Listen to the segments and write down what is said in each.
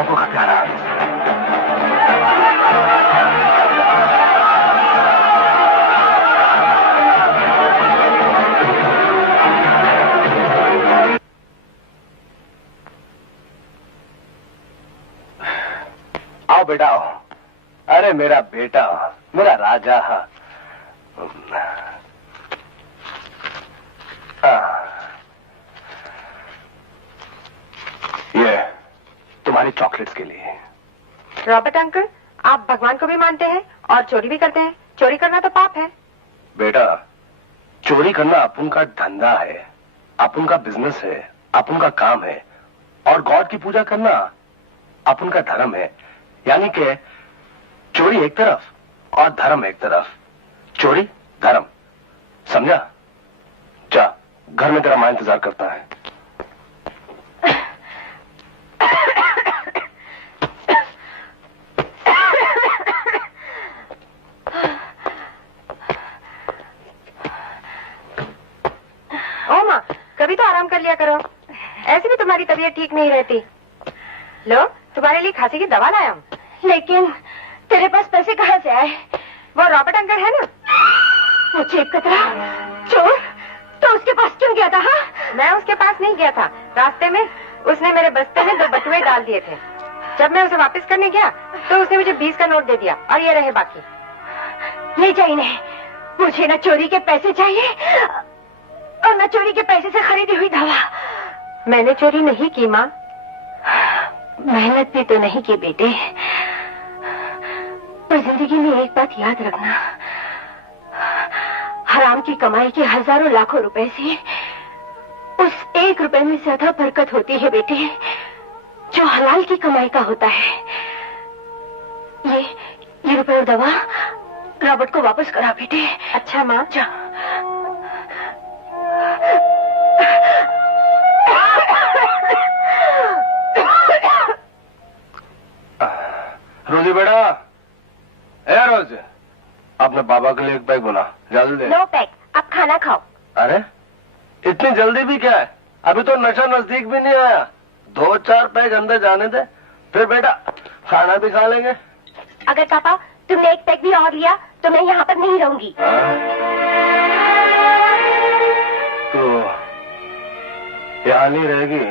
शाम को घर पे आना। आओ बेटा आओ। अरे मेरा बेटा, मेरा राजा। ये तुम्हारी चॉकलेट्स के लिए। रॉबर्ट अंकल, आप भगवान को भी मानते हैं और चोरी भी करते हैं। चोरी करना तो पाप है। बेटा, चोरी करना अपन का धंधा है, अपन का बिजनेस है, अपन का काम है। और गॉड की पूजा करना अपन का धर्म है। यानी कि चोरी एक तरफ और धर्म एक तरफ। चोरी धर्म, समझा? जा, घर में तेरा मां इंतजार करता है। ओ माँ, कभी तो आराम कर लिया करो। ऐसे भी तुम्हारी तबीयत ठीक नहीं रहती। लो, तुम्हारे लिए खांसी की दवा लाया हूँ। लेकिन तेरे पास पैसे कहाँ से आए? वो रॉबर्ट अंकल है ना, वो जेब कतरा चोर, तो उसके पास क्यों गया था? हाँ? मैं उसके पास नहीं गया था। रास्ते में उसने मेरे बस्ते में 2 बटुए डाल दिए थे। जब मैं उसे वापस करने गया तो उसने मुझे 20 का नोट दे दिया और ये रहे बाकी। ले जा इन्हें। मुझे न चोरी के पैसे चाहिए और न चोरी के पैसे से खरीदी हुई दवा। मैंने चोरी नहीं की माँ। मेहनत भी तो नहीं की बेटे, पर जिंदगी में एक बात याद रखना, हराम की कमाई के हजारों लाखों रुपए से उस 1 रुपए में ज्यादा बरकत होती है बेटे, जो हलाल की कमाई का होता है। ये रुपए और दवा रॉबर्ट को वापस करा बेटे। अच्छा माँ। जा। रोजी बेटा, ए रोज, अपने बाबा के लिए एक पैक बना, जल्दी दे। नो पैक, अब खाना खाओ। अरे इतनी जल्दी भी क्या है? अभी तो नशा नजदीक भी नहीं आया। 2-4 पैक अंदर जाने दे, फिर बेटा खाना भी खा लेंगे। अगर पापा तुमने एक पैक भी और लिया तो मैं यहाँ पर नहीं रहूंगी। तो यहाँ नहीं रहेगी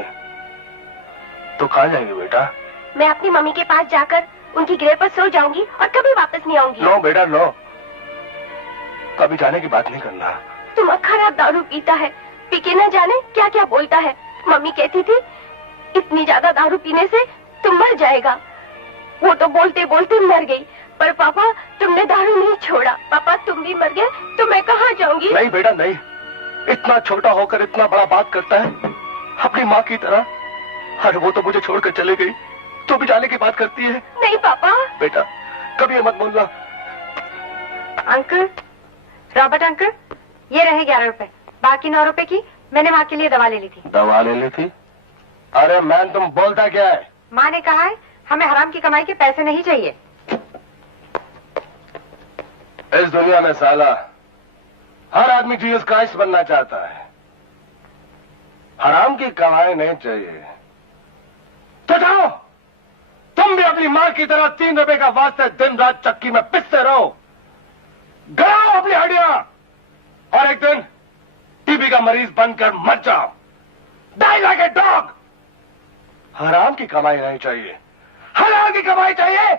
तो कहाँ जाएगी बेटा? मैं अपनी मम्मी के पास जाकर उनकी ग्रेव पर सो जाऊंगी और कभी वापस नहीं आऊंगी। नो बेटा नो, कभी जाने की बात नहीं करना। तुम खराब दारू पीता है, पी के न जाने क्या क्या बोलता है। मम्मी कहती थी इतनी ज्यादा दारू पीने से तुम मर जाएगा। वो तो बोलते बोलते मर गई, पर पापा तुमने दारू नहीं छोड़ा। पापा तुम भी मर गए तो मैं कहाँ जाऊंगी? नहीं बेटा नहीं, इतना छोटा होकर इतना बड़ा बात करता है अपनी माँ की तरह। अरे वो तो मुझे छोड़कर चले गई, तो भी जाने की बात करती है। नहीं पापा। बेटा कभी ये मत बोलना। अंकल, रॉबर्ट अंकल, ये रहे 11 रुपए। बाकी 9 रुपए की मैंने माँ के लिए दवा ले ली थी। दवा ले ली थी? अरे मैन तुम बोलता क्या है? माँ ने कहा है हमें हराम की कमाई के पैसे नहीं चाहिए। इस दुनिया में साला हर आदमी जीसस क्राइस्ट बनना चाहता है। हराम की कमाई नहीं चाहिए तो जाओ, तुम भी अपनी माँ की तरह 3 रुपए का वास्ते दिन रात चक्की में पिसते रहो। गलाओ अपनी हड्डियां और एक दिन टीबी का मरीज बनकर मर जाओ। Die like a dog. हराम की कमाई नहीं चाहिए, हलाल की कमाई चाहिए।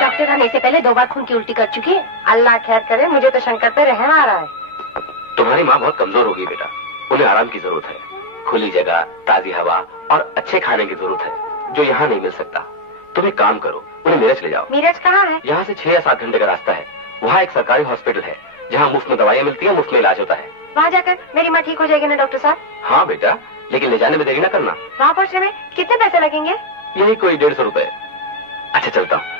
डॉक्टर आने से पहले 2 बार खून की उल्टी कर चुकी है। अल्लाह खैर करे, मुझे तो शंकर पे रहम आ रहा है। तुम्हारी माँ बहुत कमजोर होगी बेटा, उन्हें आराम की जरूरत है। खुली जगह, ताजी हवा और अच्छे खाने की जरूरत है, जो यहाँ नहीं मिल सकता। तुम एक काम करो, उन्हें मीरज ले जाओ। मीरज कहाँ है? यहाँ से 6 या 7 घंटे का रास्ता है। वहाँ एक सरकारी हॉस्पिटल है जहाँ मुफ्त में दवाइयाँ मिलती है, मुफ्त में इलाज होता है। वहाँ जाकर मेरी माँ ठीक हो जाएगी ना डॉक्टर साहब? हाँ बेटा, लेकिन ले जाने में देरी ना करना। वहाँ पहुँचने में कितने पैसे लगेंगे? यही कोई 150 रुपए। अच्छा चलता हूँ।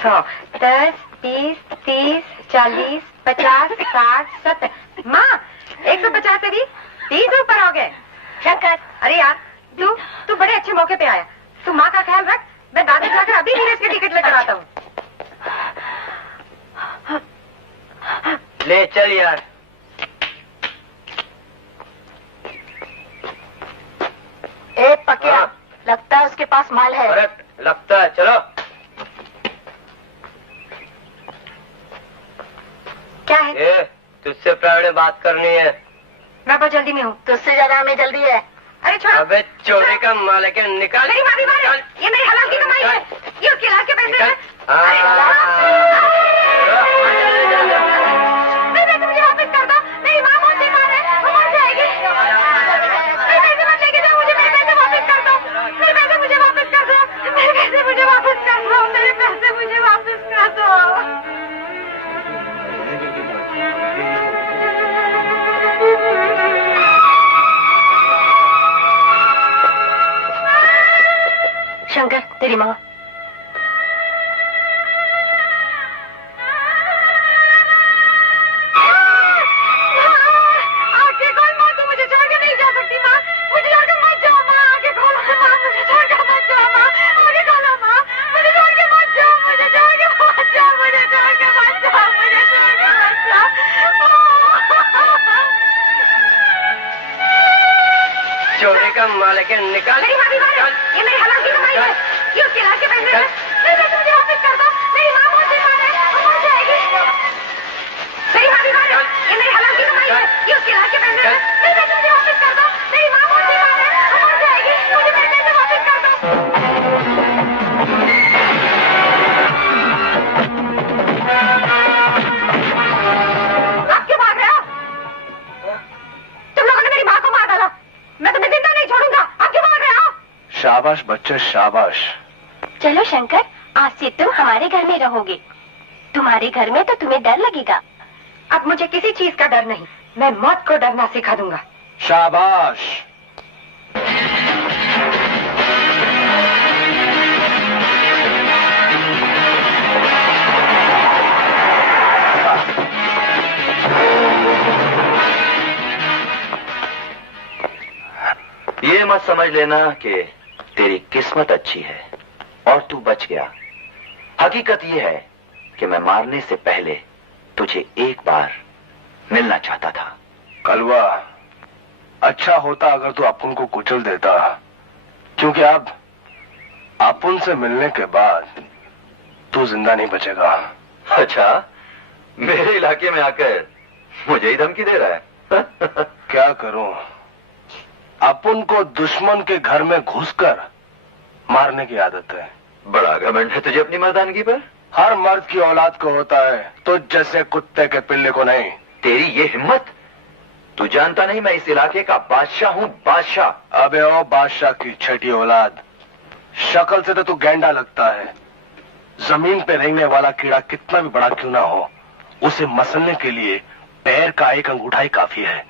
100, 10, 20, 30, 40, 50, 60, 70। माँ 150 से भी 30 ऊपर हो गए। शंकर, अरे यार तू बड़े अच्छे मौके पे आया। तू माँ का ख्याल रख, मैं दादा जाकर अभी नीरज की टिकट लेकर आता हूँ। ले चल यार। ए पकिया, लगता है उसके पास माल है। अरे लगता है, चलो। क्या है? ए, तुझसे प्राइवेट बात करनी है। मैं बहुत जल्दी में हूँ। तुझसे ज्यादा हमें जल्दी है। अरे छोड़ो। अबे चोरी का माल है, क्या निकाल। मेरी माँ बीमार है, ये मेरी हलाल की कमाई है, ये उसके इलाज के पैसे हैं। मेरे पैसे मुझे वापस कर दो, मेरी माँ बहुत बीमार है, वो मर जाएगी। मेरे पैसे मत लेके जाओ, मुझे मेरे पैसे वापस कर दो, मेरे पैसे मुझे वापस कर दो, मेरे पैसे मुझे वापस कर दो, मेरे पैसे मुझे वापस कर दो। शंकर, तेरी माँ। आंखें खोल माँ, तू मुझे छोड़ के नहीं जा सकती माँ, मुझे छोड़ के मत जाओ माँ, आंखें खोलो माँ, मुझे छोड़ के मत जाओ माँ, आंखें खोलो माँ, मुझे छोड़ के मत जाओ, मुझे छोड़ के मत जाओ, मुझे छोड़ के मत जाओ, मुझे छोड़ के मत जाओ। चोरी का माल है, क्या निकाल। मेरी माँ बीमार है, ये मेरी हलाल की कमाई है, ये उसके इलाज के पैसे हैं। मेरे पैसे मुझे वापस कर दो, मेरी माँ बहुत बीमार है, वो मर जाएगी। मेरी माँ बीमार है, ये मेरी हलाल की कमाई है, ये उसके इलाज के पैसे हैं। मेरे पैसे मुझे वापस कर दो, मेरी माँ बहुत बीमार है, वो मर जाएगी। मुझे मेरे पैसे वापस कर दो। आप क्यों भाग रहे हो? तुम लोगों ने मेरी माँ को मार डाला, मैं तुम्हें जिंदा नहीं छोड़ूंगा। आप क्यों भाग रहे हो? शाबाश बच्चे शाबाश। चलो शंकर, आज से तुम हमारे घर में रहोगे। तुम्हारे घर में तो तुम्हें डर लगेगा। अब मुझे किसी चीज का डर नहीं, मैं मौत को डरना सिखा दूंगा। शाबाश। ये मत समझ लेना कि तेरी किस्मत अच्छी है और तू बच गया। हकीकत ये है कि मैं मारने से पहले तुझे एक बार मिलना चाहता था। कलवा, अच्छा होता अगर तू अपुन को कुचल देता, क्योंकि अब अपुन से मिलने के बाद तू जिंदा नहीं बचेगा। अच्छा, मेरे इलाके में आकर मुझे ही धमकी दे रहा है। क्या करूं, अपुन को दुश्मन के घर में घुसकर मारने की आदत है। बड़ा घमंड है तुझे अपनी मर्दानगी पर। हर मर्द की औलाद को होता है, तो जैसे कुत्ते के पिल्ले को नहीं। तेरी ये हिम्मत, तू जानता नहीं मैं इस इलाके का बादशाह हूं, बादशाह। अबे ओ बादशाह की छठी औलाद, शक्ल से तो तू गैंडा लगता है। जमीन पे रेंगने वाला कीड़ा कितना भी बड़ा क्यों ना हो, उसे मसलने के लिए पैर का एक अंगूठा ही काफी है।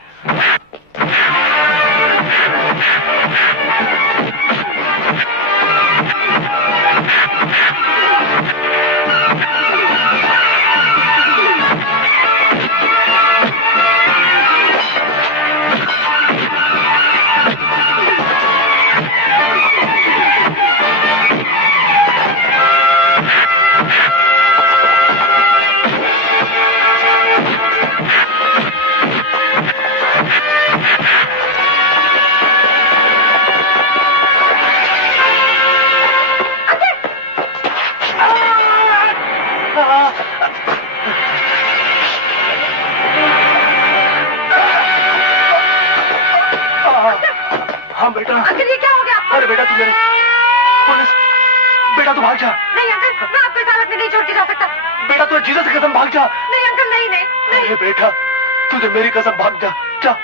हाँ बेटा। अंकल ये क्या हो गया आपको? अरे बेटा तू मेरे पुलिस, बेटा तू भाग जा। नहीं अंकल, मैं आपको इस हालत में नहीं छोड़ के जा सकता। बेटा तू जीसस की कसम भाग जा। नहीं अंकल, नहीं नहीं नहीं। अरे बेटा तुझे मेरी कसम भाग जा, जा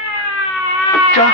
जा।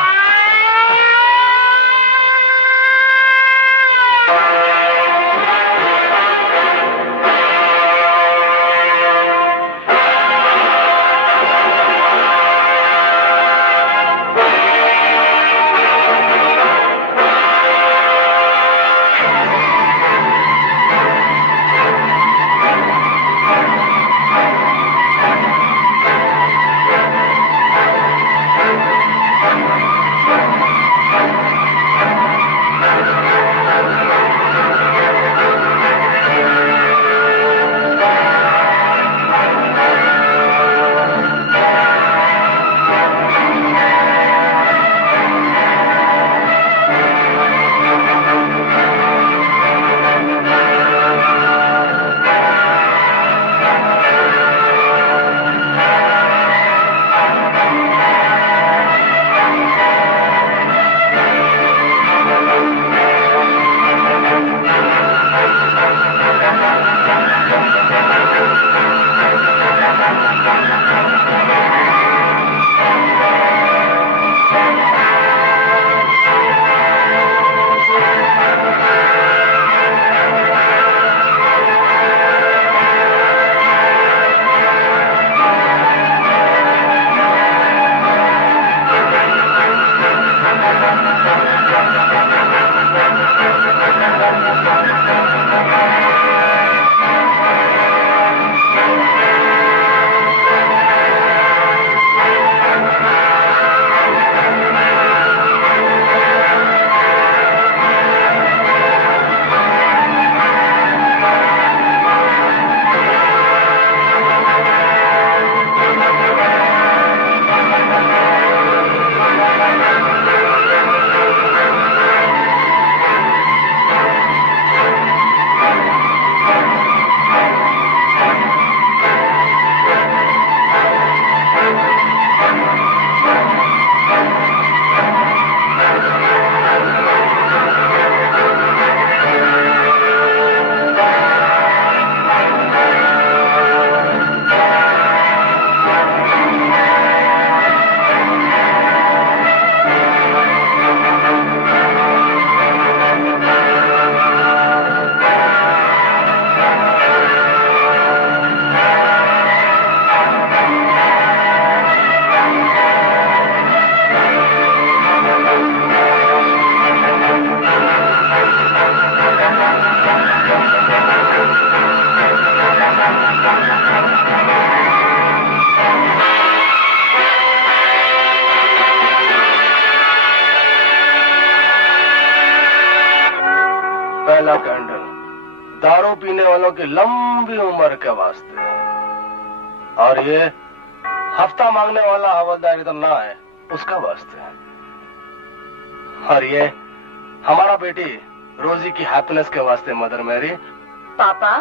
पहला कैंडल दारू पीने वालों की लंबी उम्र के वास्ते, और ये हफ्ता मांगने वाला हवलदार इधर ना है उसका वास्ते, और ये हमारा बेटी रोजी की हैप्पीनेस के वास्ते। Mother Mary. पापा।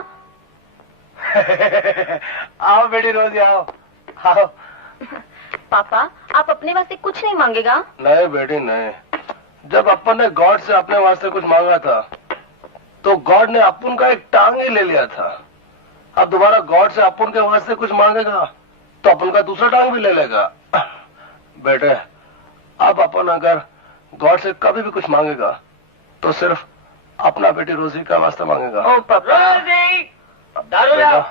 आओ बेटी रोजी, आओ आओ। पापा, आप अपने वास्ते कुछ नहीं मांगेगा? नहीं बेटी नहीं। जब अपन ने गॉड से अपने वास्ते कुछ मांगा था तो गॉड ने अपन का एक टांग ही ले लिया था। अब दोबारा गॉड से अपन के वास्ते कुछ मांगेगा तो अपन का दूसरा टांग भी ले लेगा। बेटे, अब अपन अगर गॉड से कभी भी कुछ मांगेगा तो सिर्फ अपना बेटी रोजी का वास्ता मांगेगा। ओ पापा। रोजी, दारू लाओ।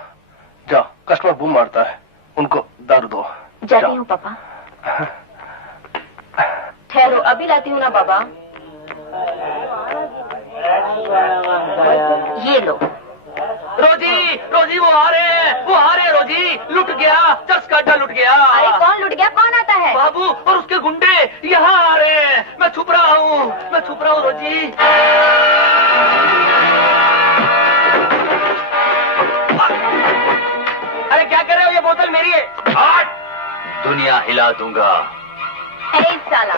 जाओ, कस्टमर बूम मारता है, उनको दारू दो। जाती हूँ पापा। ठहरो, अभी लाती हूँ ना बाबा। ये लो। रोजी, रोजी वो आ रहे हैं, वो आ रहे हैं। रोजी लुट गया, चस्का लुट गया। अरे कौन लुट गया? कौन आता है? बाबू और उसके गुंडे यहाँ आ रहे हैं। मैं छुप रहा हूँ, मैं छुप रहा हूँ रोजी। अरे क्या कर रहे हो? ये बोतल मेरी है। दुनिया हिला दूंगा। ए साला,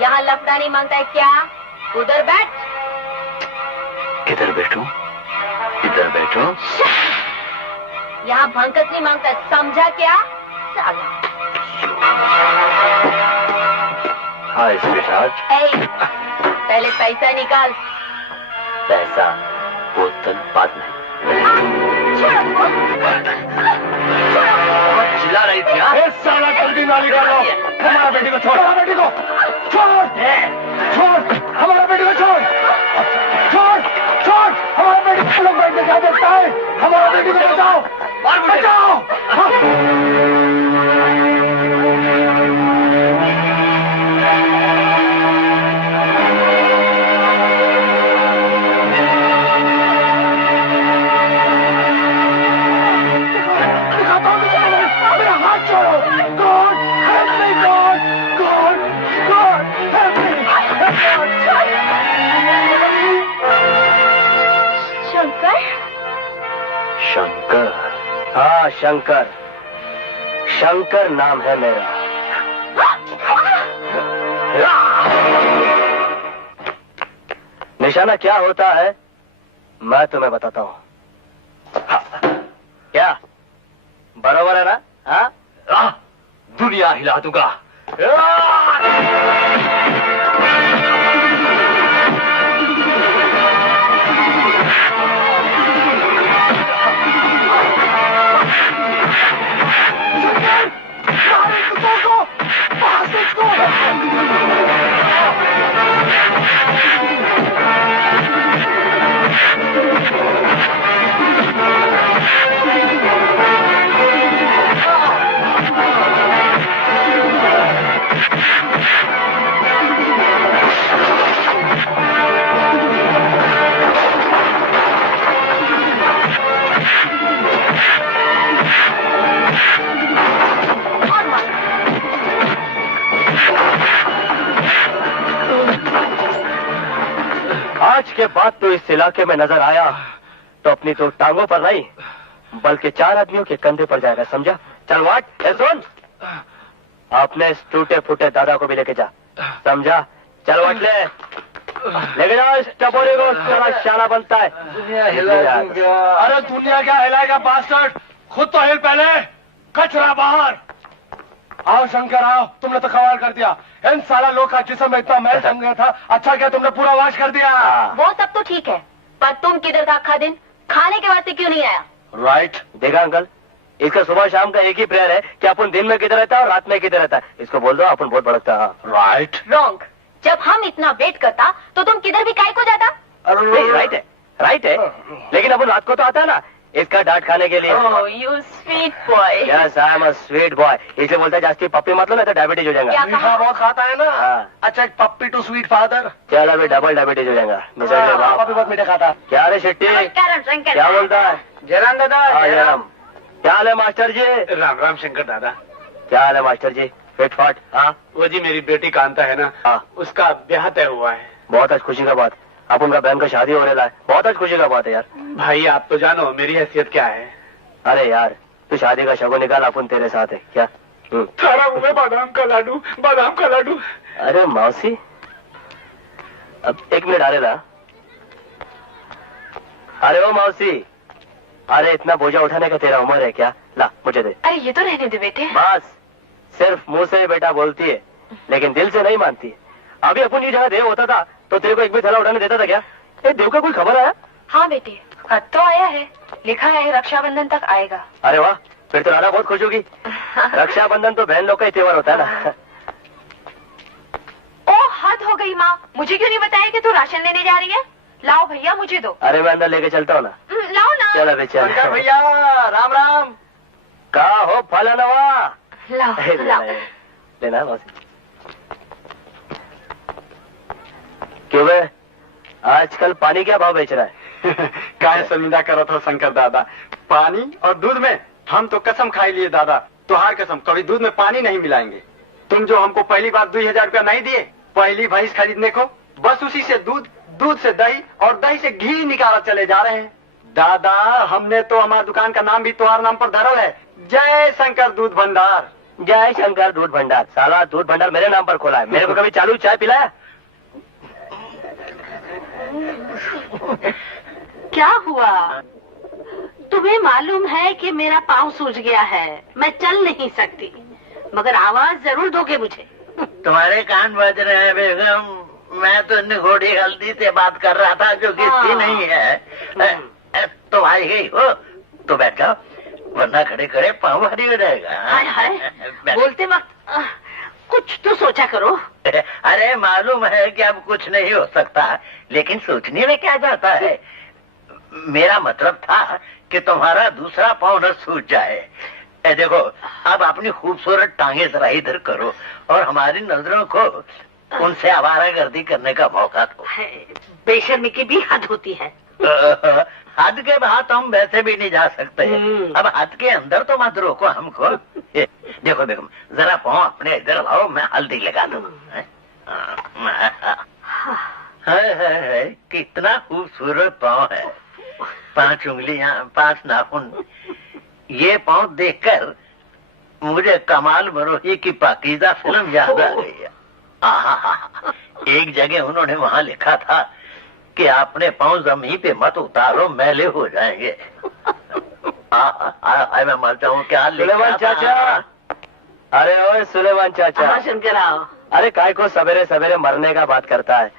यहाँ लफड़ा नहीं मांगता है क्या? उधर बैठ। किधर बैठूं? इधर बैठो। यहाँ भंकस नहीं मांगता, समझा क्या? साला। हाय स्वीटहार्ट। ए, पहले पैसा निकाल। पैसा बोतल बाद में। चिल्ला रही थी? साला जल्दी ना निकालो। हमारा बेटी को छोड़, हमारा बेटी को छोड़, छोड़, हमारा बेटी को छोड़, छोड़, छोड़, हमारा बेटी को लोग बैठने क्या देखता है? हमारा बेटी को बचाओ, बचाओ। शंकर। हाँ शंकर, शंकर नाम है मेरा। निशाना क्या होता है मैं तुम्हें बताता हूँ। क्या बराबर है ना? हाँ, दुनिया हिला दूंगा। आज के बाद तो इस इलाके में नजर आया तो अपनी तो टांगों पर नहीं बल्कि 4 आदमियों के कंधे पर जाएगा, समझा? चल वाट सुन, अपने इस टूटे फूटे दादा को भी लेके जा, समझा? चल वाट लेके जाओ इस टपोरी को, सारा शाना बनता है। दुनिया हिला दूंगा। अरे दुनिया क्या हिलाएगा बास्टर्ड, खुद तो हिल पहले, कचरा बाहर। आओ शंकर आओ, तुमने तो कमाल कर दिया। इन साला लोग का जिस्म में इतना मैल जम गया था, अच्छा क्या तुमने पूरा वाश कर दिया। वो सब तो ठीक है, पर तुम किधर था आखा दिन? खाने के वास्ते क्यों नहीं आया? राइट। देखा अंकल, इसका सुबह शाम का एक ही प्रेयर है कि अपन दिन में किधर रहता है और रात में किधर रहता है। इसको बोल दो अपन बहुत भड़कता है। राइट। रॉन्ग। जब हम इतना वेट करता तो तुम किधर भी काहे को जाता? नहीं राइट है, राइट है, लेकिन अपन रात को तो आता है ना इसका डांट खाने के लिए। Oh you sweet boy. Yes I am a sweet boy, इसलिए बोलता है जास्ती पप्पी मत लो नहीं तो डायबिटीज हो जाएगा। मीठा बहुत खाता है ना। हाँ। अच्छा एक पप्पी टू स्वीट फादर। चल अभी डबल डायबिटीज हो जाएगा। पापा भी बहुत मीठा खाता। क्या रे शेट्टी, क्या बोलता है? जयराम दादा। हाँ, जयराम। क्या हाल है मास्टर जी? राम राम शंकर दादा। क्या हाल है मास्टर जी? फिट फाट। हाँ वो जी मेरी बेटी कांता है ना, हाँ। उसका ब्याह तय हुआ है। बहुत आज खुशी का बात। अब उनका बहन का शादी हो रहा है, बहुत आज खुशी का बात है यार। भाई आप तो जानो मेरी हैसियत क्या है। अरे यार तू शादी का शगुन निकाल, अपन तेरे साथ है क्या? थारा मुंह में बादाम का लाडू, बादाम का लाडू। अरे मौसी अब 1 मिनट आ रहा। अरे ओ मौसी, अरे इतना बोझा उठाने का तेरा उम्र है क्या? ला मुझे दे। अरे ये तो रहने दे बेटे। बस सिर्फ मुंह से बेटा बोलती है लेकिन दिल से नहीं मानती है। अभी अपन ये जगह देव होता था तो तेरे को एक भी थैला उठाने देता था क्या? ए देव का कोई खबर आया? हाँ बेटे, खत तो आया है, लिखा है रक्षाबंधन तक आएगा। अरे वाह, फिर तो राधा बहुत खुश होगी। रक्षाबंधन तो बहन लोग का ही त्योहार होता है ना। ओ हद हो गई माँ, मुझे क्यों नहीं बताया कि तू राशन लेने जा रही है? लाओ भैया मुझे दो। अरे मैं अंदर लेके चलता हूँ ना। लाओ ना। चलो बेचारा भैया राम राम। कहा हो फला नवा? लाओ लाओ। लेना मौसी। क्यों बे, आजकल पानी क्या भाव बेच रहा है? काय शर्मिंदा करो तो शंकर दादा, पानी और दूध में हम तो कसम खाई लिए दादा, तुहार कसम कभी दूध में पानी नहीं मिलाएंगे। तुम जो हमको पहली बार 2000 रुपया नहीं दिए पहली भैंस खरीदने को, बस उसी से दूध, दूध से दही और दही से घी निकाल चले जा रहे हैं। दादा हमने तो हमारी दुकान का नाम भी तुम्हारे नाम पर धरल है, जय शंकर दूध भंडार। जय शंकर दूध भंडार। साला दूध भंडार मेरे नाम पर खोला है, मेरे को कभी चालू चाय पिलाया? क्या हुआ? तुम्हें मालूम है कि मेरा पाँव सूज गया है, मैं चल नहीं सकती, मगर आवाज जरूर दोगे मुझे। तुम्हारे कान बज रहे हैं बेगम, मैं तो निगोड़ी हल्दी से बात कर रहा था जो गिरती नहीं है। तो आई गई हो तो बैठ जाओ, वरना खड़े खड़े पाँव भारी हो जाएगा। हाय हाय, बोलते वक्त कुछ तो सोचा करो। अरे मालूम है कि अब कुछ नहीं हो सकता, लेकिन सोचने में क्या जाता है। मेरा मतलब था कि तुम्हारा दूसरा पाँव न सूझ जाए। देखो अब अपनी खूबसूरत टांगे जरा इधर करो और हमारी नजरों को उनसे आवारागर्दी करने का मौका दो। बेशर्मी की भी हद होती है। हद के बाहर तो हम वैसे भी नहीं जा सकते, अब हद के अंदर तो मत रोको हमको। देखो देखो जरा पाँव अपने इधर लाओ, मैं हल्दी लगा दूं। है कितना खूबसूरत पाँव है, 5 उंगलियां, 5 नाखून। ये पाँव देखकर मुझे कमाल मरोही की पाकीज़ा फिल्म याद आ गई। एक जगह उन्होंने वहाँ लिखा था कि आपने पाँव जमीन पे मत उतारो, मैले हो जाएंगे। मैं मर जाऊँ क्या? सुलेमान चाचा, अरे ओए सुलेमान चाचा। शंकर आओ। अरे काय को सवेरे सवेरे मरने का बात करता है,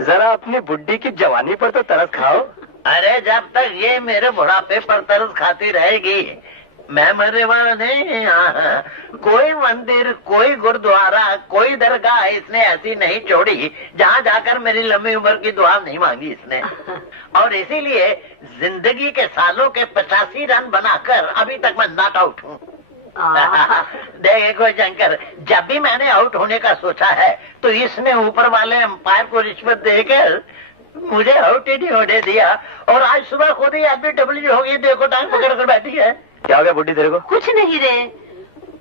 जरा अपनी बुड्ढी की जवानी पर तो तरस खाओ। अरे जब तक ये मेरे बुढ़ापे पर तरस खाती रहेगी मैं मरने वाला नहीं। कोई मंदिर, कोई गुरुद्वारा, कोई दरगाह इसने ऐसी नहीं छोड़ी जहाँ जाकर मेरी लंबी उम्र की दुआ नहीं मांगी इसने। और इसीलिए जिंदगी के सालों के 85 रन बनाकर अभी तक मैं नॉट आउट हूँ। देखो शंकर, जब भी मैंने आउट होने का सोचा है तो इसने ऊपर वाले अंपायर को रिश्वत देकर मुझे आउट ही नहीं होने दिया। और आज सुबह खुद ही LBW हो गई, देखो टांग पकड़ कर बैठी है। क्या हो गया बुड्ढी तेरे को? कुछ नहीं रे,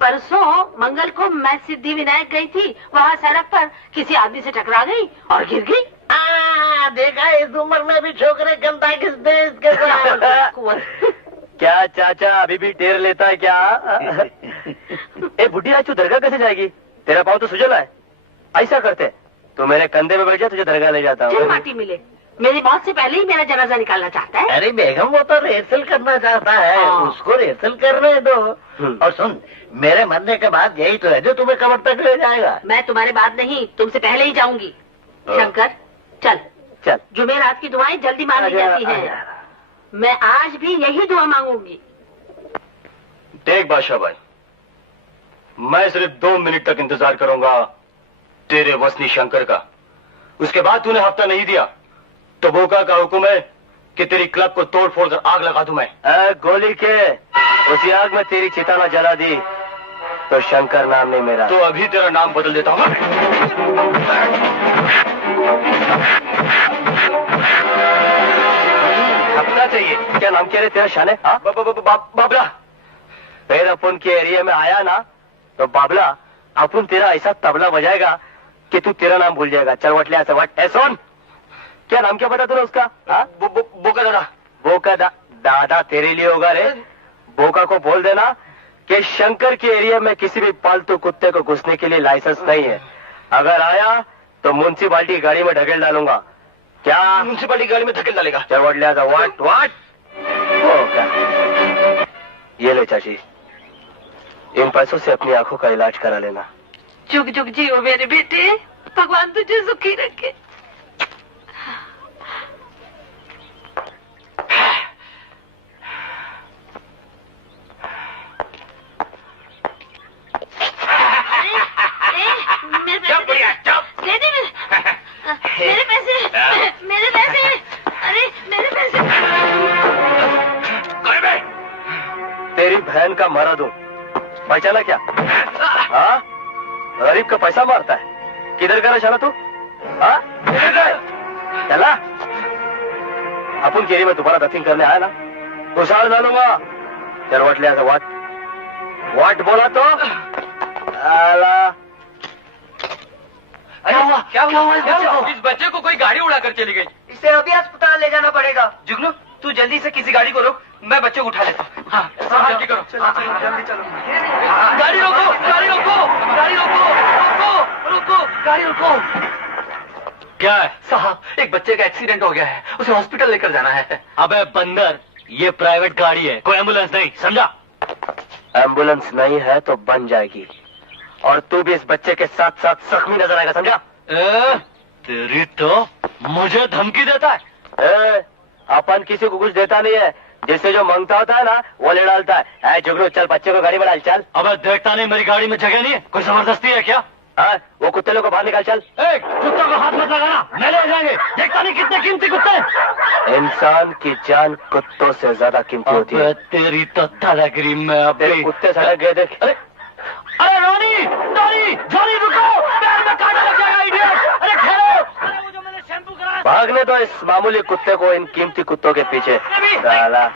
परसों मंगल को मैं सिद्धि विनायक गई थी, वहाँ सड़क पर किसी आदमी से टकरा गई और गिर गई। देखा इस उम्र में भी छोकरे गंदा किसते इसके साथ। क्या चाचा अभी भी टेर लेता है क्या? ए बुड्ढी, आज तू दरगाह कैसे जाएगी? तेरा पाँव तो सुजला है। ऐसा करते तो मेरे कंधे में बैठ जा, तुझे दरगाह ले जाता हूँ। माटी मिले, मेरी मौत से पहले ही मेरा जनाजा निकालना चाहता है। अरे बेगम वो तो रेसल करना चाहता है, उसको रेसल करने दो। और सुन, मेरे मरने के बाद यही तो है जो तुम्हें कब्र तक ले जाएगा। मैं तुम्हारे बाद नहीं, तुमसे पहले ही जाऊंगी। शंकर चल चल, जुमेरात की दुआएं जल्दी मांगी जाती हैं। मैं आज भी यही दुआ मांगूंगी। देख बादशाह भाई, मैं सिर्फ 2 मिनट तक इंतजार करूंगा तेरे वसनी शंकर का। उसके बाद तूने हफ्ता नहीं दिया तो बोका का हुक्म है कि तेरी क्लब को तोड़ फोड़ कर आग लगा दूं मैं। गोली के उसी आग में तेरी चिता न जला दी तो शंकर नाम नहीं मेरा। तो अभी तेरा नाम बदल देता हूँ। हफ्ता चाहिए क्या? नाम क्या रे तेरा शाने? हाँ बाबला। फिर अपन के एरिया में आया ना तो बाबला अपन तेरा ऐसा तबला बजाएगा कि तू तेरा नाम भूल जाएगा। चल वट ले ऐसा वट। सुन, क्या नाम क्या पता तूने उसका? बोका दादा। बोका दादा तेरे लिए होगा रे। बोका को बोल देना कि शंकर के एरिया में किसी भी पालतू कुत्ते को घुसने के लिए लाइसेंस नहीं है। अगर आया तो म्युनिसिपालिटी गाड़ी में ढकेल डालूंगा। क्या म्युनिसिपालिटी गाड़ी में धकेल डालेगा? चल ले आता। वाट ये ले चाची, इन पैसों से अपनी आंखों का इलाज करा लेना। जुग जुग जियो मेरे बेटे, भगवान तुझे सुखी रखे। मेरे पैसे, अरे मेरे पैसे। तेरी बहन का मरा दूं, पहचाना क्या? हाँ, गरीब का पैसा मारता है। किधर करा चला तू? हाँ, चला अपन केरी में दोबारा दफिंग करने आया ना, उछाल डालूंगा। चल वाट ले आजा। वाट बोला तो आला। क्या हुआ? इस बच्चे को कोई गाड़ी उड़ाकर चली गई। इसे अभी अस्पताल ले जाना पड़ेगा। जुगनू, तू जल्दी से किसी गाड़ी को रोक, मैं बच्चे को उठा लेता हूँ। हाँ, सब जल्दी करो। जल्दी चलो। गाड़ी रोको, गाड़ी रोको, गाड़ी रोको, रोको, गाड़ी रोको। क्या है साहब? एक बच्चे का एक्सीडेंट हो गया है, उसे हॉस्पिटल लेकर जाना है। अबे बंदर, ये प्राइवेट गाड़ी है, कोई एम्बुलेंस नहीं, समझा? एम्बुलेंस नहीं है तो बन जाएगी, और तू भी इस बच्चे के साथ साथ जख्मी नजर आएगा, समझा? तेरी तो मुझे धमकी देता है। अपन किसी को कुछ देता नहीं है, जिससे जो मांगता होता है ना वो ले डालता है। जुगनू चल बच्चे को गाड़ी में डाल। चल। अबे देखता नहीं मेरी गाड़ी में जगह नहीं है, कोई जबरदस्ती है क्या? हाँ, वो कुत्ते लोग को बाहर निकाल। चल। कुत्तों को हाथ मत लगाना, मैं ले जाएंगे। देखता नहीं कितने कीमती कुत्ते। इंसान की जान कुत्तों से ज्यादा कीमती होती है। तेरी तो तलगरी में अभी कुत्ते सड़क गए देख। अरे रोनी रुको, पैर में कांटा लग जाएगा इडियट। अरे ठहरो। अरे वो जो मैंने शैम्पू कराया। भागने दो इस मामूली कुत्ते को इन कीमती कुत्तों के पीछे। साला।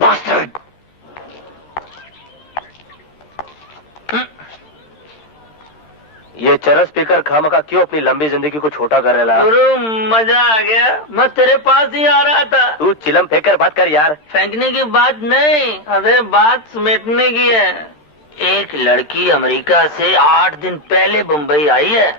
बास्टर्ड। ये चरस पीकर खामखा क्यों अपनी लंबी जिंदगी को छोटा कर रहा? मजा आ गया, मैं तेरे पास ही आ रहा था। तू चिलम फेंकर बात कर यार। फेंकने की बात नहीं, अरे बात समेटने की है। एक लड़की अमेरिका से 8 दिन पहले मुंबई आई है,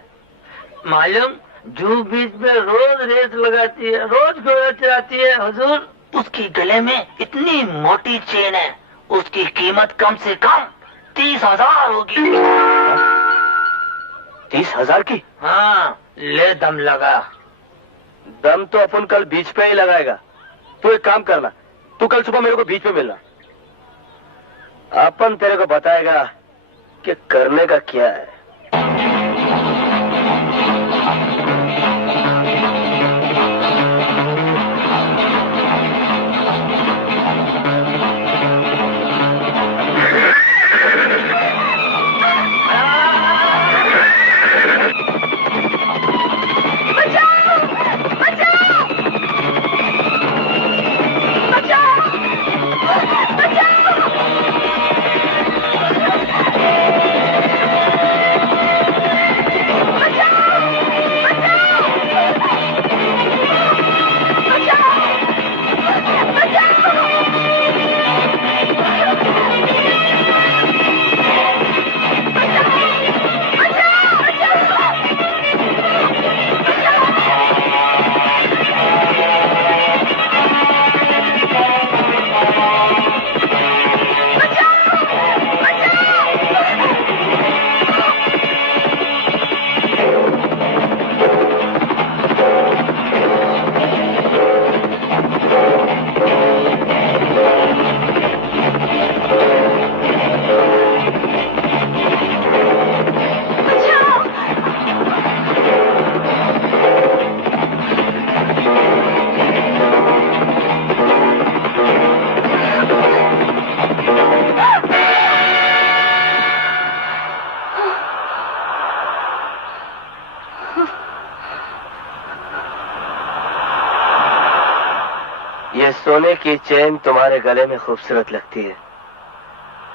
मालूम? जू बीच में रोज रेस लगाती है, रोज घोड़ा चलाती है। हुजूर, उसकी गले में इतनी मोटी चेन है, उसकी कीमत कम से कम 30,000 होगी। 30,000 की? हाँ, ले दम लगा। दम तो अपन कल बीच पे ही लगाएगा। तू एक काम करना, तू कल सुबह मेरे को बीच पे मिलना, अपन तेरे को बताएगा कि करने का क्या है। ये सोने की चेन तुम्हारे गले में खूबसूरत लगती है,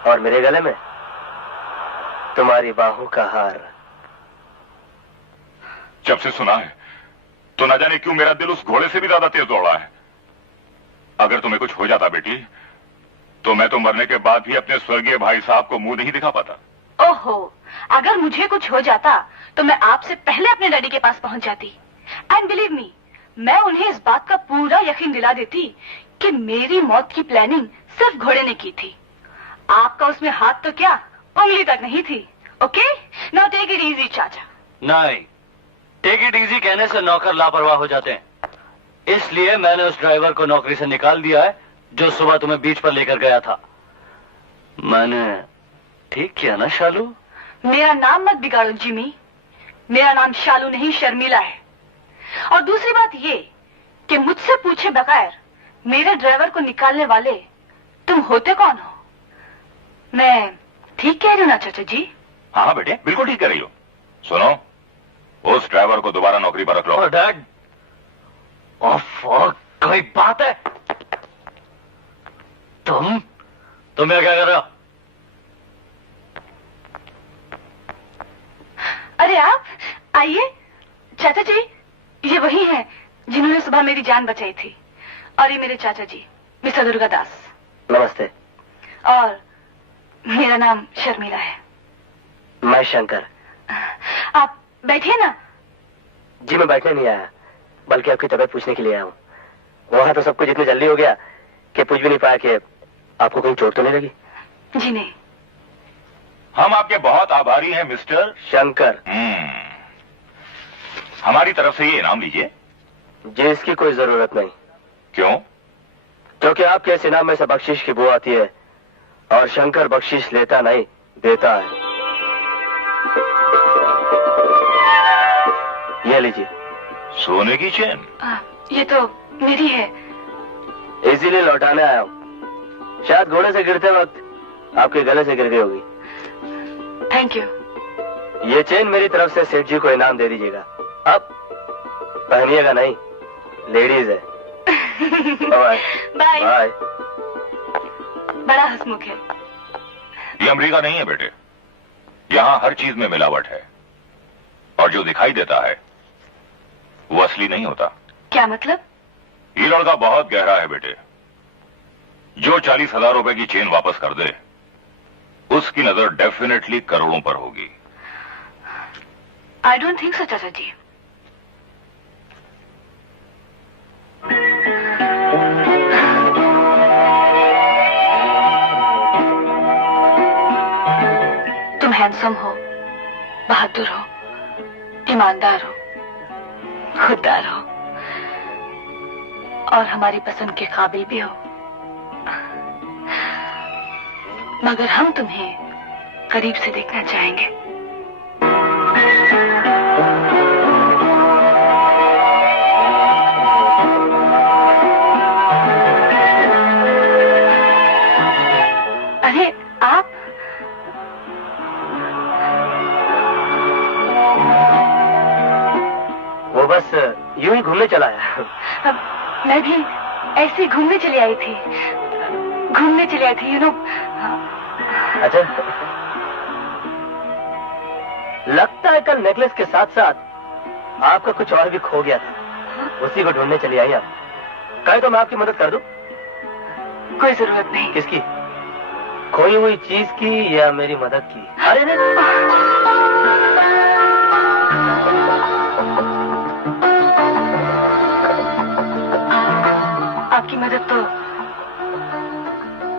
और मेरे गले में तुम्हारी बाहों का हार। जब से सुना है तो न जाने क्यों मेरा दिल उस घोड़े से भी ज्यादा तेज दौड़ा है। अगर तुम्हें कुछ हो जाता बेटी, तो मैं तो मरने के बाद भी अपने स्वर्गीय भाई साहब को मुंह नहीं दिखा पाता। ओहो, अगर मुझे कुछ हो जाता तो मैं आपसे पहले अपने डैडी के पास पहुंच जाती। एंड बिलीव मी, मैं उन्हें इस बात का पूरा यकीन दिला देती कि मेरी मौत की प्लानिंग सिर्फ घोड़े ने की थी। आपका उसमें हाथ तो क्या, उंगली तक नहीं थी। Okay, now take it easy चाचा। नहीं, टेक इट इजी कहने से नौकर लापरवाह हो जाते हैं। इसलिए मैंने उस ड्राइवर को नौकरी से निकाल दिया है जो सुबह तुम्हें बीच पर लेकर गया था। मैंने ठीक किया ना शालू? मेरा नाम मत बिगाड़ो जिमी, मेरा नाम शालू नहीं शर्मिला है। और दूसरी बात ये कि मुझसे पूछे बगैर मेरे ड्राइवर को निकालने वाले तुम होते कौन हो? मैं ठीक कह रही हूँ ना चाचा जी? हाँ बेटे, बिल्कुल ठीक कह रही हो। सुनो, उस ड्राइवर को दोबारा नौकरी पर रख लो। डैड, कोई बात है? तुम क्या कर रहे हो? अरे आप आइए। चाचा जी, ये वही हैं जिन्होंने सुबह मेरी जान बचाई थी। और ये मेरे चाचा जी मिस्टर दुर्गादास। नमस्ते। और मेरा नाम शर्मिला है। मैं शंकर। आप बैठिए ना। जी मैं बैठने नहीं आया, बल्कि आपकी तबीयत पूछने के लिए आया हूँ। वहां तो सब कुछ इतनी जल्दी हो गया कि पूछ भी नहीं पाया कि आपको कहीं चोट तो नहीं लगी? जी नहीं। हम आपके बहुत आभारी हैं मिस्टर शंकर। हमारी तरफ से ये इनाम लीजिए। जी इसकी कोई जरूरत नहीं। क्यों? क्योंकि आपके इस इनाम में से बख्शिश की बू आती है और शंकर बख्शिश लेता नहीं, देता है। ये लीजिए। सोने की चेन? ये तो मेरी है। इसीलिए लौटाने आया हूँ। शायद घोड़े से गिरते वक्त आपके गले से गिर गई होगी। Thank you. ये चेन मेरी तरफ से सेठ जी को इनाम दे दीजिएगा। अब पहनिएगा नहीं, लेडीज है। Bye bye. बाय। बड़ा हंसमुख है। ये अमेरिका नहीं है बेटे, यहाँ हर चीज में मिलावट है और जो दिखाई देता है वो असली नहीं होता। क्या मतलब? ये लड़का बहुत गहरा है बेटे। जो 40,000 रुपए की चेन वापस कर दे उसकी नजर डेफिनेटली करोड़ों पर होगी। आई डोंट थिंक सो चाचा जी। तुम हैंडसम हो, बहादुर हो, ईमानदार हो, खुददार हो और हमारी पसंद के काबिल भी हो। मगर हम तुम्हें करीब से देखना चाहेंगे। अरे आप वो बस यूं ही घूमने चला आया। मैं भी ऐसे ही घूमने चली आई थी, यू नो। अच्छा, लगता है कल नेकलेस के साथ साथ आपका कुछ और भी खो गया था, उसी को ढूंढने चली आई आप। कहे तो मैं आपकी मदद कर दूं? कोई जरूरत नहीं। किसकी? खोई हुई चीज की या मेरी मदद की? अरे नहीं। आपकी मदद तो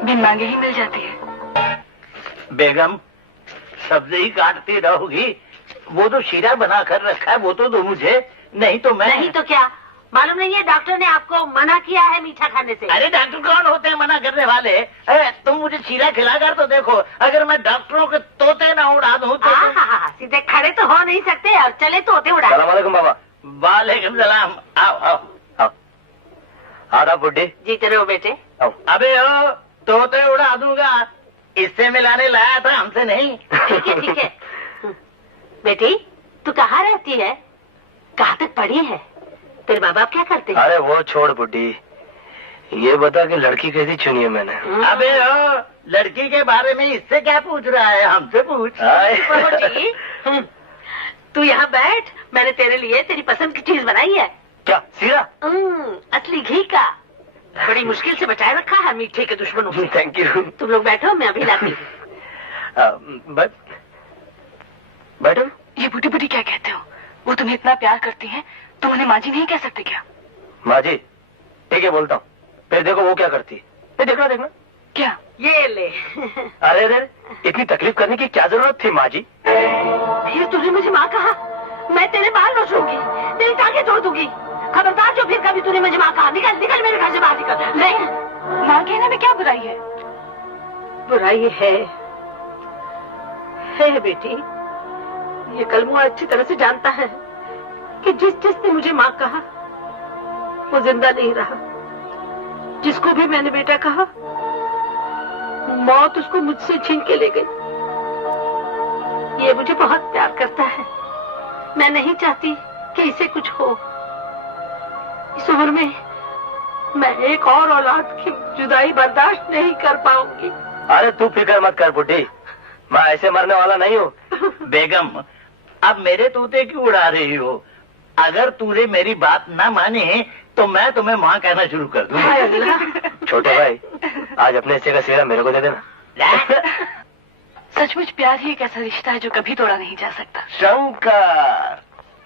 बिन मांगे ही मिल जाती है। बेगम, सब्जी ही काटती रहोगी? वो तो शीरा बना कर रखा है, वो तो दो मुझे, नहीं तो मैं। नहीं तो क्या, मालूम नहीं है डॉक्टर ने आपको मना किया है मीठा खाने से? अरे डॉक्टर कौन होते हैं मना करने वाले? तुम मुझे शीरा खिलाकर तो देखो, अगर मैं डॉक्टरों के तोते ना उड़ा दूं तो सीधे खड़े तो हो नहीं सकते और चले तोते उड़ा। सलाम वालेकुम बाबा। वालेकुम सलाम। आओ आओ आओ। आदाब बुड्ढी। जीते रहो बेटे। आओ। अबे ओ, तोते उड़ा दूंगा, इससे मिलाने लाया था, हमसे नहीं। ठीक है ठीक है। बेटी तू कहाँ रहती है, कहाँ तक पढ़ी है, तेरे माँ बाप क्या करते हैं? अरे वो छोड़ बुड्ढी, ये बता कि लड़की कैसी चुनी है मैंने? अबे ओ, लड़की के बारे में इससे क्या पूछ रहा है? हमसे पूछ। जी तू यहाँ बैठ, मैंने तेरे लिए तेरी पसंद की चीज बनाई है। क्या? सीरा? असली घी का, बड़ी मुश्किल से बचाए रखा है मीठे के दुश्मनों से। Thank you. तुम लोग बैठो, मैं अभी लाती हूँ। बैठो। ये बूटी बूटी क्या कहते हो? वो तुम्हें इतना प्यार करती हैं, तुम उन्हें माँ जी नहीं कह सकते क्या? माँ जी ठीक है बोलता हूँ, फिर देखो वो क्या करती है। देखना देखना। क्या? ये ले। अरे अरे इतनी तकलीफ करने की क्या जरूरत थी माँ जी? फिर तूने मुझे माँ कहा, मैं तेरे बाल नोचूंगी, तेरी टांगे तोड़ दूंगी। खबरदार जो फिर कभी तूने मुझे माँ कहा। निकल निकल मेरे घर से बाहर निकल। नहीं, माँ कहने में क्या बुराई है? बुराई है बेटी। ये कलमुआ अच्छी तरह से जानता है कि जिसने मुझे माँ कहा वो जिंदा नहीं रहा। जिसको भी मैंने बेटा कहा, मौत उसको मुझसे छीन के ले गई। ये मुझे बहुत प्यार करता है। मैं नहीं चाहती कि इसे कुछ हो। इस उम्र में मैं एक और औलाद की जुदाई बर्दाश्त नहीं कर पाऊंगी। अरे तू फिक्र मत कर बुड्ढी, मैं ऐसे मरने वाला नहीं हूँ। बेगम अब मेरे तोते क्यों उड़ा रही हो? अगर तूने मेरी बात ना मानी तो मैं तुम्हें माँ कहना शुरू कर दूंगा। छोटे भाई आज अपने हिस्से का सीरा मेरे को दे देना। सचमुच प्यार ही एक ऐसा रिश्ता है जो कभी तोड़ा नहीं जा सकता। शंकर,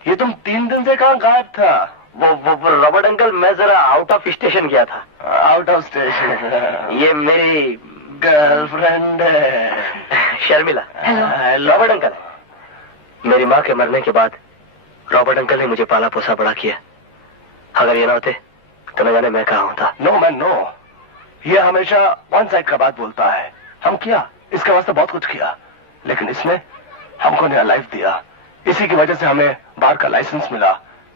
ये तुम 3 दिन से कहाँ गायब था? वो रॉबर्ट अंकल, मैं जरा आउट ऑफ स्टेशन गया था। Out of station? ये मेरी गर्लफ्रेंड है शर्मिला। रॉबर्ट अंकल, मेरी माँ के मरने के बाद रॉबर्ट अंकल ने मुझे पाला पोसा बड़ा किया। अगर ये ना होते तो न जाने मैं कहाँ होता। नो मैन नो, ये हमेशा वन साइड का बात बोलता है। हम किया इसके वास्ते बहुत कुछ किया, लेकिन इसने हमको नया लाइफ दिया। इसी की वजह से हमें बार का लाइसेंस मिला,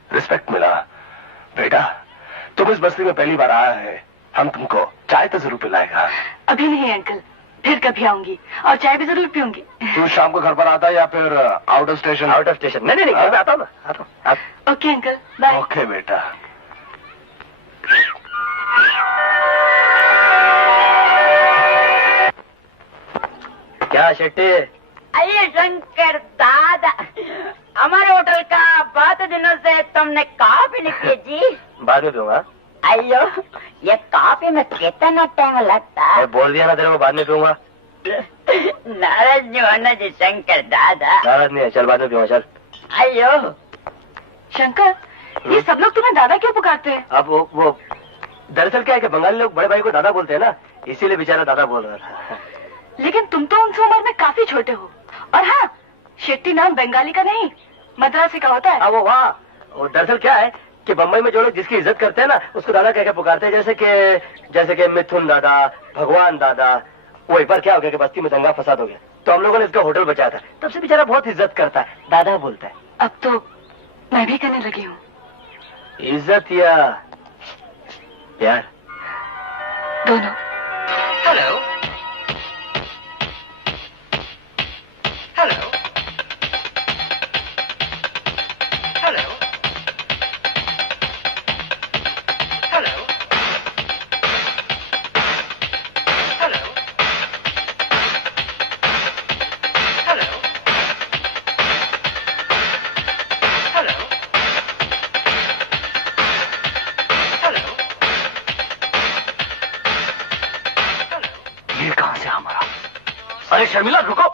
रिस्पेक्ट मिला। बेटा तुम इस बस्ती में पहली बार आया है, हम तुमको चाय तो जरूर पिलाएगा। अभी नहीं अंकल, फिर कभी आऊंगी और चाय भी जरूर पीऊंगी। तू शाम को घर पर आता है या फिर out of station? Out of station. नहीं नहीं मैं आता हूँ ना। Okay uncle, bye. ओके बेटा। क्या शेट्टी? अरे शंकर दादा, हमारे होटल का बहुत दिनों से तुमने कॉफी नहीं पी जी। बाद में पीऊंगा। अयो ये कॉफी में कितना टाइम लगता है? मैं बोल दिया ना तेरे को बाद में पीऊंगा। नाराज नहीं होना जी शंकर दादा। नाराज नहीं है, चल बाद में पीऊंगा चल। अयो शंकर, ये सब लोग तुम्हें दादा क्यों पुकारते हैं? अब वो दरअसल क्या है कि बंगाली लोग बड़े भाई को दादा बोलते हैं ना, इसीलिए बेचारा दादा बोल रहा था। लेकिन तुम तो उनसे उम्र में काफी छोटे हो। और हाँ, शेट्टी नाम बंगाली का नहीं, मद्रासी का होता है। वो वाह, वो दरअसल क्या है कि बम्बई में जो लोग जिसकी इज्जत करते हैं ना उसको दादा कह के पुकारते हैं। जैसे कि मिथुन दादा, भगवान दादा। वो एक बार क्या हो गया कि बस्ती में दंगा फसाद हो गया, तो हम लोगों ने इसका होटल बचाया था। तब से बेचारा बहुत इज्जत करता है, दादा बोलता है। अब तो मैं भी करने लगी हूँ। इज्जत या प्यार? दोनों। Hello hello hello hello hello hello hello ये कहाँ से हमारा? अरे शर्मिला रुको।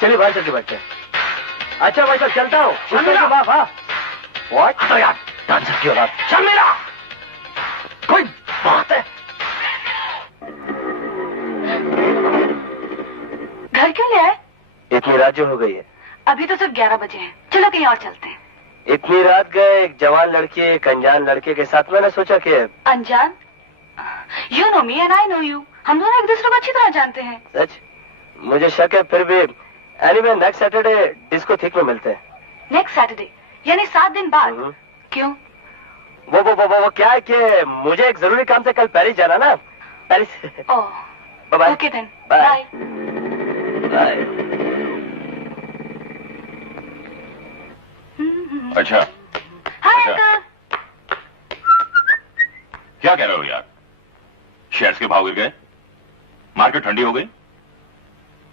चलिए भाई साहब के बच्चे। अच्छा भाई साहब चलता हूँ। व्हाट? तो यार डांसर की औलाद। शर्मिला, कोई बात है? घर क्यों ले आए? इतनी रात जो हो गई है। अभी तो सिर्फ 11 बजे हैं। चलो कहीं और चलते हैं। इतनी रात गए एक जवान लड़की एक अनजान लड़के के साथ। मैंने सोचा कि अनजान? You know me and I know you. हम दोनों एक दूसरे को अच्छी तरह जानते हैं। सच? मुझे शक है फिर भी। Anyway next Saturday disco thick में मिलते हैं। नेक्स्ट सैटरडे यानी 7 दिन बाद? क्यों? वो क्या है कि मुझे एक जरूरी काम से कल पेरिस जाना ना। Paris. Oh bye. Okay then bye. Bye. Bye. अच्छा हाय अच्छा। अंकल। क्या कह रहे हो यार? शेयर्स के भाव गिर गए, मार्केट ठंडी हो गई।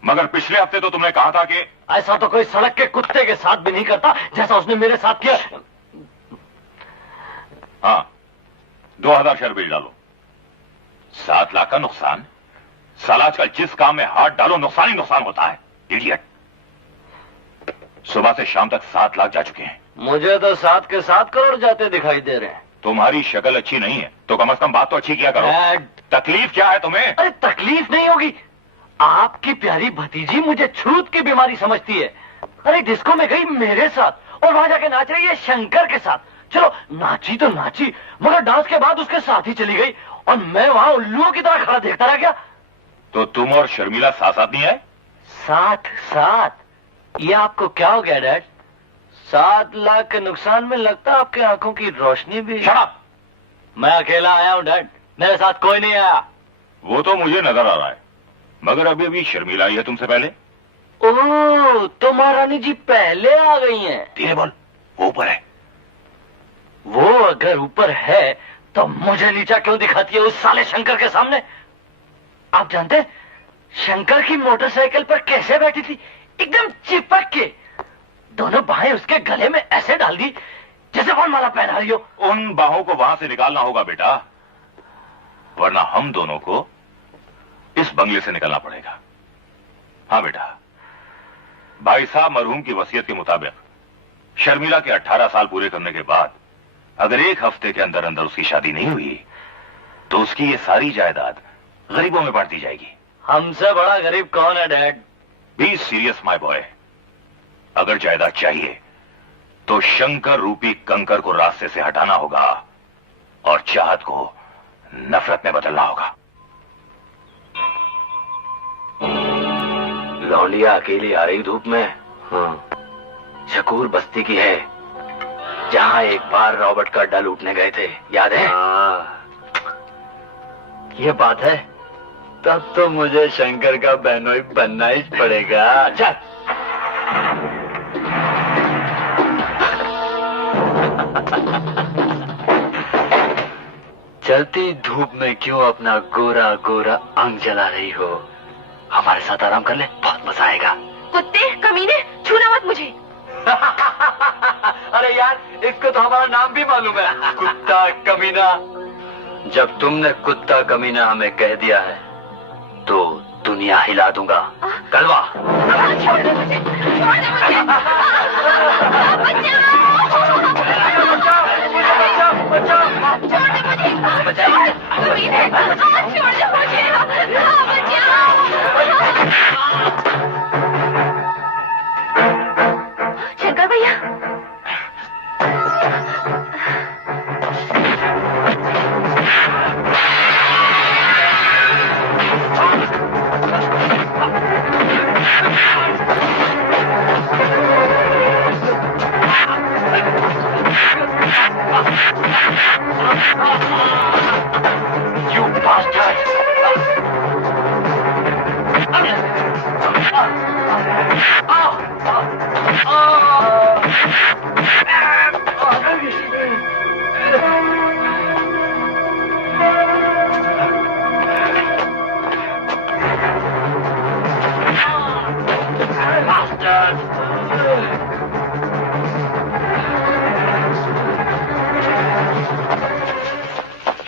मगर पिछले हफ्ते तो तुमने कहा था कि ऐसा तो कोई सड़क के कुत्ते के साथ भी नहीं करता जैसा उसने मेरे साथ किया। हाँ 2000 शेयर बेच डालो। 7 लाख का नुकसान। साला आजकल जिस काम में हाथ डालो नुकसान ही नुकसान होता है। इडियट। सुबह से शाम तक 7 लाख जा चुके हैं। मुझे तो 7 के 7 करोड़ जाते दिखाई दे रहे हैं। तुम्हारी शक्ल अच्छी नहीं है तो कम से कम बात तो अच्छी किया करो। तकलीफ क्या है तुम्हें? अरे तकलीफ नहीं होगी। आपकी प्यारी भतीजी मुझे छूत की बीमारी समझती है। अरे डिस्को में गई मेरे साथ और वहां जाके नाच रही है शंकर के साथ। चलो नाची तो नाची मगर डांस के बाद उसके साथ ही चली गई और मैं वहां उल्लुओं की तरह खड़ा देखता रह गया। तो तुम और शर्मिला साथ साथ नहीं आए? साथ साथ? ये आपको क्या हो गया डैड? 7 लाख के नुकसान में लगता है आपकी आंखों की रोशनी भी। Shut up. मैं अकेला आया हूं डैड, मेरे साथ कोई नहीं आया। वो तो मुझे नजर आ रहा है मगर अभी अभी शर्मिला आई है तुमसे पहले। ओह तो महारानी जी पहले आ गई हैं। धीरे बोल, वो ऊपर है। वो अगर ऊपर है तो मुझे नीचा क्यों दिखाती है उस साले शंकर के सामने? आप जानते हैं शंकर की मोटरसाइकिल पर कैसे बैठी थी? एकदम चिपक के दोनों बाहें उसके गले में ऐसे डाल दी जैसे वनमाला पहना रही हो। उन बाहों को वहां से निकालना होगा बेटा, वरना हम दोनों को इस बंगले से निकलना पड़ेगा। हाँ बेटा, भाई साहब मरहूम की वसीयत के मुताबिक शर्मिला के 18 साल पूरे करने के बाद अगर 1 हफ्ते के अंदर अंदर उसकी शादी नहीं हुई तो उसकी ये सारी जायदाद गरीबों में बांट दी जाएगी। हमसे बड़ा गरीब कौन है dad? Be serious my boy. अगर जायदाद चाहिए तो शंकर रूपी कंकर को रास्ते से हटाना होगा और चाहत को नफरत में बदलना होगा। लौंडिया अकेली आ रही धूप में। शकूर बस्ती की है जहां एक बार रॉबर्ट का अड्डा लूटने गए थे, याद है? ये बात है। तब तो मुझे शंकर का बहनोई बनना ही पड़ेगा। चल चलती धूप में क्यों अपना गोरा गोरा अंग जला रही हो? हमारे साथ आराम कर ले, बहुत मजा आएगा। कुत्ते कमीने, छूना मत मुझे। अरे यार इसको तो हमारा नाम भी मालूम है, कुत्ता कमीना। जब तुमने कुत्ता कमीना हमें कह दिया है तो दुनिया हिला दूंगा। कलवा छोड़ दे मुझे, छोड़ दे मुझे। छोड़ दे मुझे, कमीने, छोड़ दे मुझे। शंकर भैया,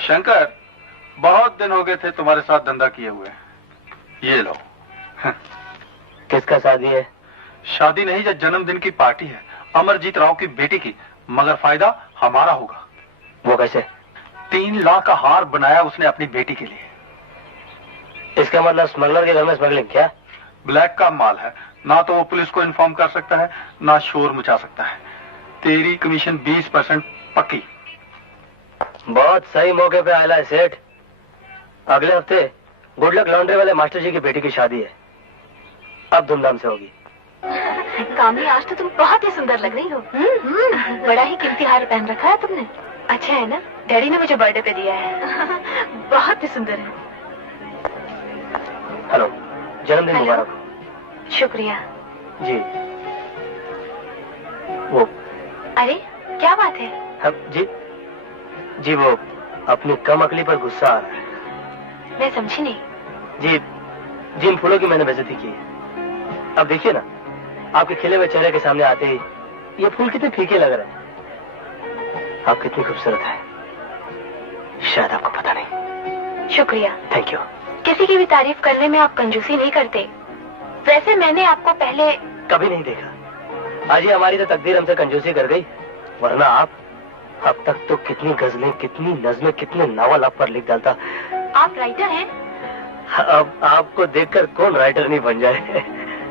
शंकर, बहुत दिन हो गए थे तुम्हारे साथ धंधा किए हुए। ये लो। किसका शादी है? शादी नहीं, जो जन्मदिन की पार्टी है, अमरजीत राव की बेटी की, मगर फायदा हमारा होगा। वो कैसे? 3 लाख का हार बनाया उसने अपनी बेटी के लिए। इसका मतलब स्मगलर के घर में स्मगलिंग? क्या ब्लैक का माल है, ना तो वो पुलिस को इन्फॉर्म कर सकता है, ना शोर मचा सकता है। तेरी कमीशन 20% पक्की। बहुत सही मौके पे आया है सेठ। अगले हफ्ते गुडलक लॉन्ड्री वाले मास्टर जी की बेटी की शादी है, अब धूमधाम से होगी। कामी, आज तो तुम बहुत ही सुंदर लग रही हो। बड़ा ही कीमती हार पहन रखा है तुमने। अच्छा है ना? डैडी ने मुझे बर्थडे पे दिया है। बहुत ही सुंदर है। हेलो, जन्मदिन मुबारक। शुक्रिया जी। वो अरे क्या बात है? जी जी, वो अपनी कम अकली पर गुस्सा आ रहा है। मैं समझी नहीं। जी, जिन फूलों की मैंने बेइज्जती की, अब देखिए ना, आपके खिले हुए चेहरे के सामने आते ही ये फूल कितने फीके लग रहे हैं। आप कितनी खूबसूरत है, शायद आपको पता नहीं। शुक्रिया। Thank you. किसी की भी तारीफ करने में आप कंजूसी नहीं करते। वैसे मैंने आपको पहले कभी नहीं देखा। आज ही हमारी तो तकदीर हमसे कंजूसी कर गई, वरना आप अब तक तो कितनी गजलें, कितनी नज़में, कितने नावल आप पर लिख डालता। आप राइटर हैं? अब आपको देखकर कौन राइटर नहीं बन जाए।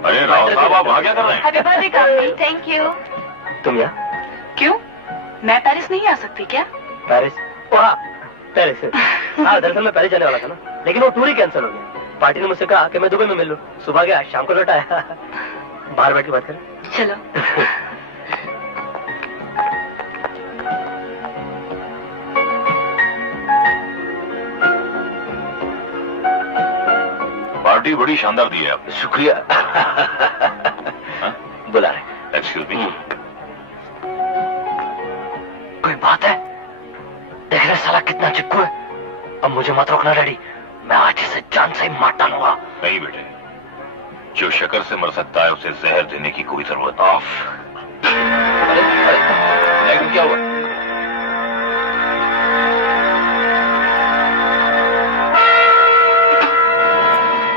अरे राव साहब, आप वहाँ क्या कर रहे हैं? हैप्पी बर्थडे कामी। Thank you. तुम यहाँ? क्यों, मैं पेरिस नहीं आ सकती क्या? पेरिस? वहाँ पेरिस? हाँ, दरअसल मैं पेरिस जाने वाला था ना, लेकिन वो टूर ही कैंसिल हो गया। पार्टी ने मुझसे कहा कि मैं दुबई में मिल लूं। सुबह गया, शाम को लौट आया। बाहर बैठ के बात करें? चलो। पार्टी बड़ी शानदार दी है आपने। शुक्रिया। बुला रहे। Excuse me. कोई बात है? देख रहे साला कितना चिपकू है। अब मुझे मत रोकना डैडी, मैं आज इसे जान से ही मार डालूंगा। नहीं बेटे, जो शक्कर से मर सकता है उसे जहर देने की कोई जरूरत नहीं। अरे क्या हुआ?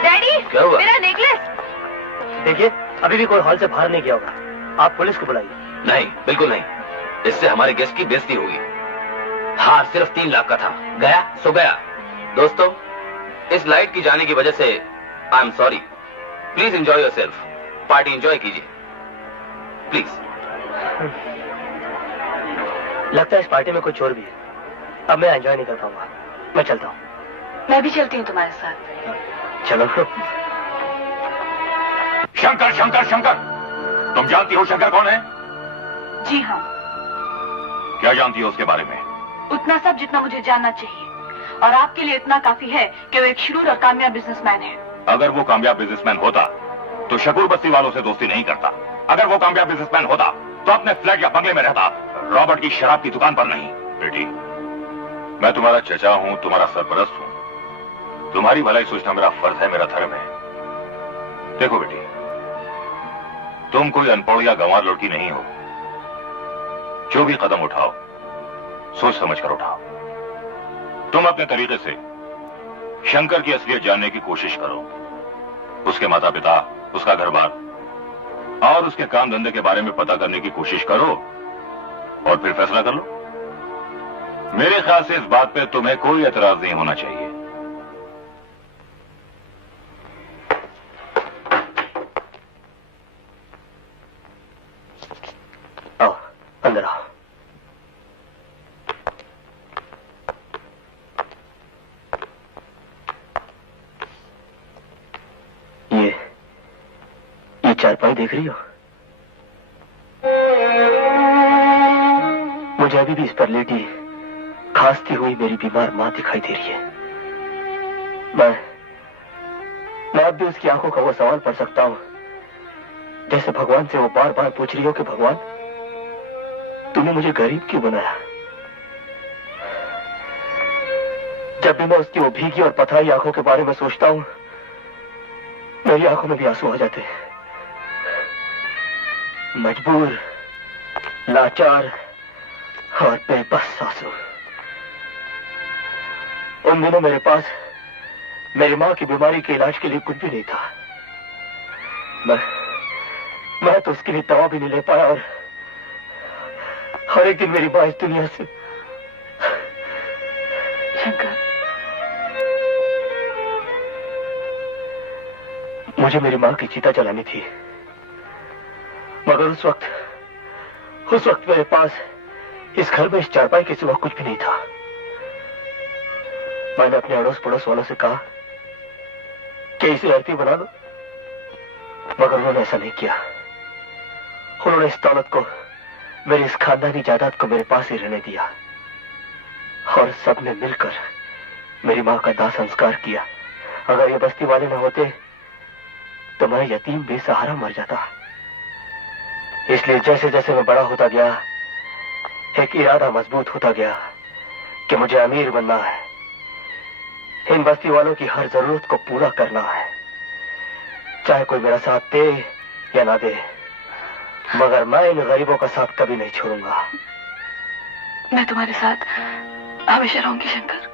डैडी, क्या हुआ? मेरा नेकलेस। देखिए, अभी भी कोई हॉल से बाहर नहीं गया होगा। आप पुलिस को बुलाइए। नहीं, बिल्कुल नहीं। इससे हमारे गेस्ट की बेइज्जती होगी। हार सिर्फ 3 लाख का था, गया सो गया। दोस्तों, इस लाइट की जाने की वजह से I am sorry. Please enjoy yourself. Party enjoy कीजिए प्लीज। लगता है इस पार्टी में कोई चोर भी है। अब मैं एंजॉय नहीं कर पाऊंगा, मैं चलता हूँ। मैं भी चलती हूँ तुम्हारे साथ। चलो। शंकर, शंकर, शंकर, तुम जानती हो शंकर कौन है? जी हाँ, क्या जानती हो उसके बारे में? उतना सब जितना मुझे जानना चाहिए, और आपके लिए इतना काफी है कि वो एक शुरू और कामयाब बिजनेसमैन है। अगर वो कामयाब बिजनेसमैन होता तो शकूर बस्ती वालों से दोस्ती नहीं करता। अगर वो कामयाब बिजनेसमैन होता तो अपने फ्लैट या बंगले में रहता, रॉबर्ट की शराब की दुकान पर नहीं। बेटी, मैं तुम्हारा चचा हूं, तुम्हारा सरपरस्त हूं। तुम्हारी भलाई सोचना मेरा फर्ज है, मेरा धर्म है। देखो बेटी, तुम कोई अनपढ़ या गंवार लड़की नहीं हो। जो भी कदम उठाओ, सोच समझ कर उठाओ। तुम अपने तरीके से शंकर की असलियत जानने की कोशिश करो। उसके माता पिता, उसका घर बार और उसके काम धंधे के बारे में पता करने की कोशिश करो और फिर फैसला कर लो। मेरे ख्याल से इस बात पे तुम्हें कोई एतराज नहीं होना चाहिए। आओ, अंदर आओ। ये चारपाई देख रही हो? मुझे अभी भी इस पर लेटी खांसती हुई मेरी बीमार मां दिखाई दे रही है। मैं अब भी उसकी आंखों का वो सवाल पढ़ सकता हूं, जैसे भगवान से वो बार बार पूछ रही हो कि भगवान, तूने मुझे गरीब क्यों बनाया? जब भी मैं उसकी वो भीगी और पथराई आंखों के बारे में सोचता हूं, मेरी आंखों में भी आंसू आ जाते हैं। मजबूर, लाचार और बेबस आंसू। उन दिनों मेरे पास मेरी माँ की बीमारी के इलाज के लिए कुछ भी नहीं था। मैं तो उसके लिए दवा भी नहीं ले पाया, और एक दिन मेरी माँ इस दुनिया से। शंकर, मुझे मेरी माँ की चिता जलानी थी, मगर उस वक्त मेरे पास इस घर में इस चारपाई के सिवा कुछ भी नहीं था। मैंने अपने अड़ोस पड़ोस वालों से कहा कि इसे अर्थी बना दो, मगर उन्होंने ऐसा नहीं किया। उन्होंने इस दौलत को, मेरी इस खानदानी जायदाद को मेरे पास ही रहने दिया, और सबने मिलकर मेरी माँ का दाह संस्कार किया। अगर ये बस्ती वाले न होते तो मैं यतीम बेसहारा मर जाता। इसलिए जैसे जैसे मैं बड़ा होता गया, एक इरादा मजबूत होता गया कि मुझे अमीर बनना है, इन बस्ती वालों की हर जरूरत को पूरा करना है, चाहे कोई मेरा साथ दे या ना दे, मगर मैं इन गरीबों का साथ कभी नहीं छोड़ूंगा। मैं तुम्हारे साथ हमेशा रहूंगी शंकर।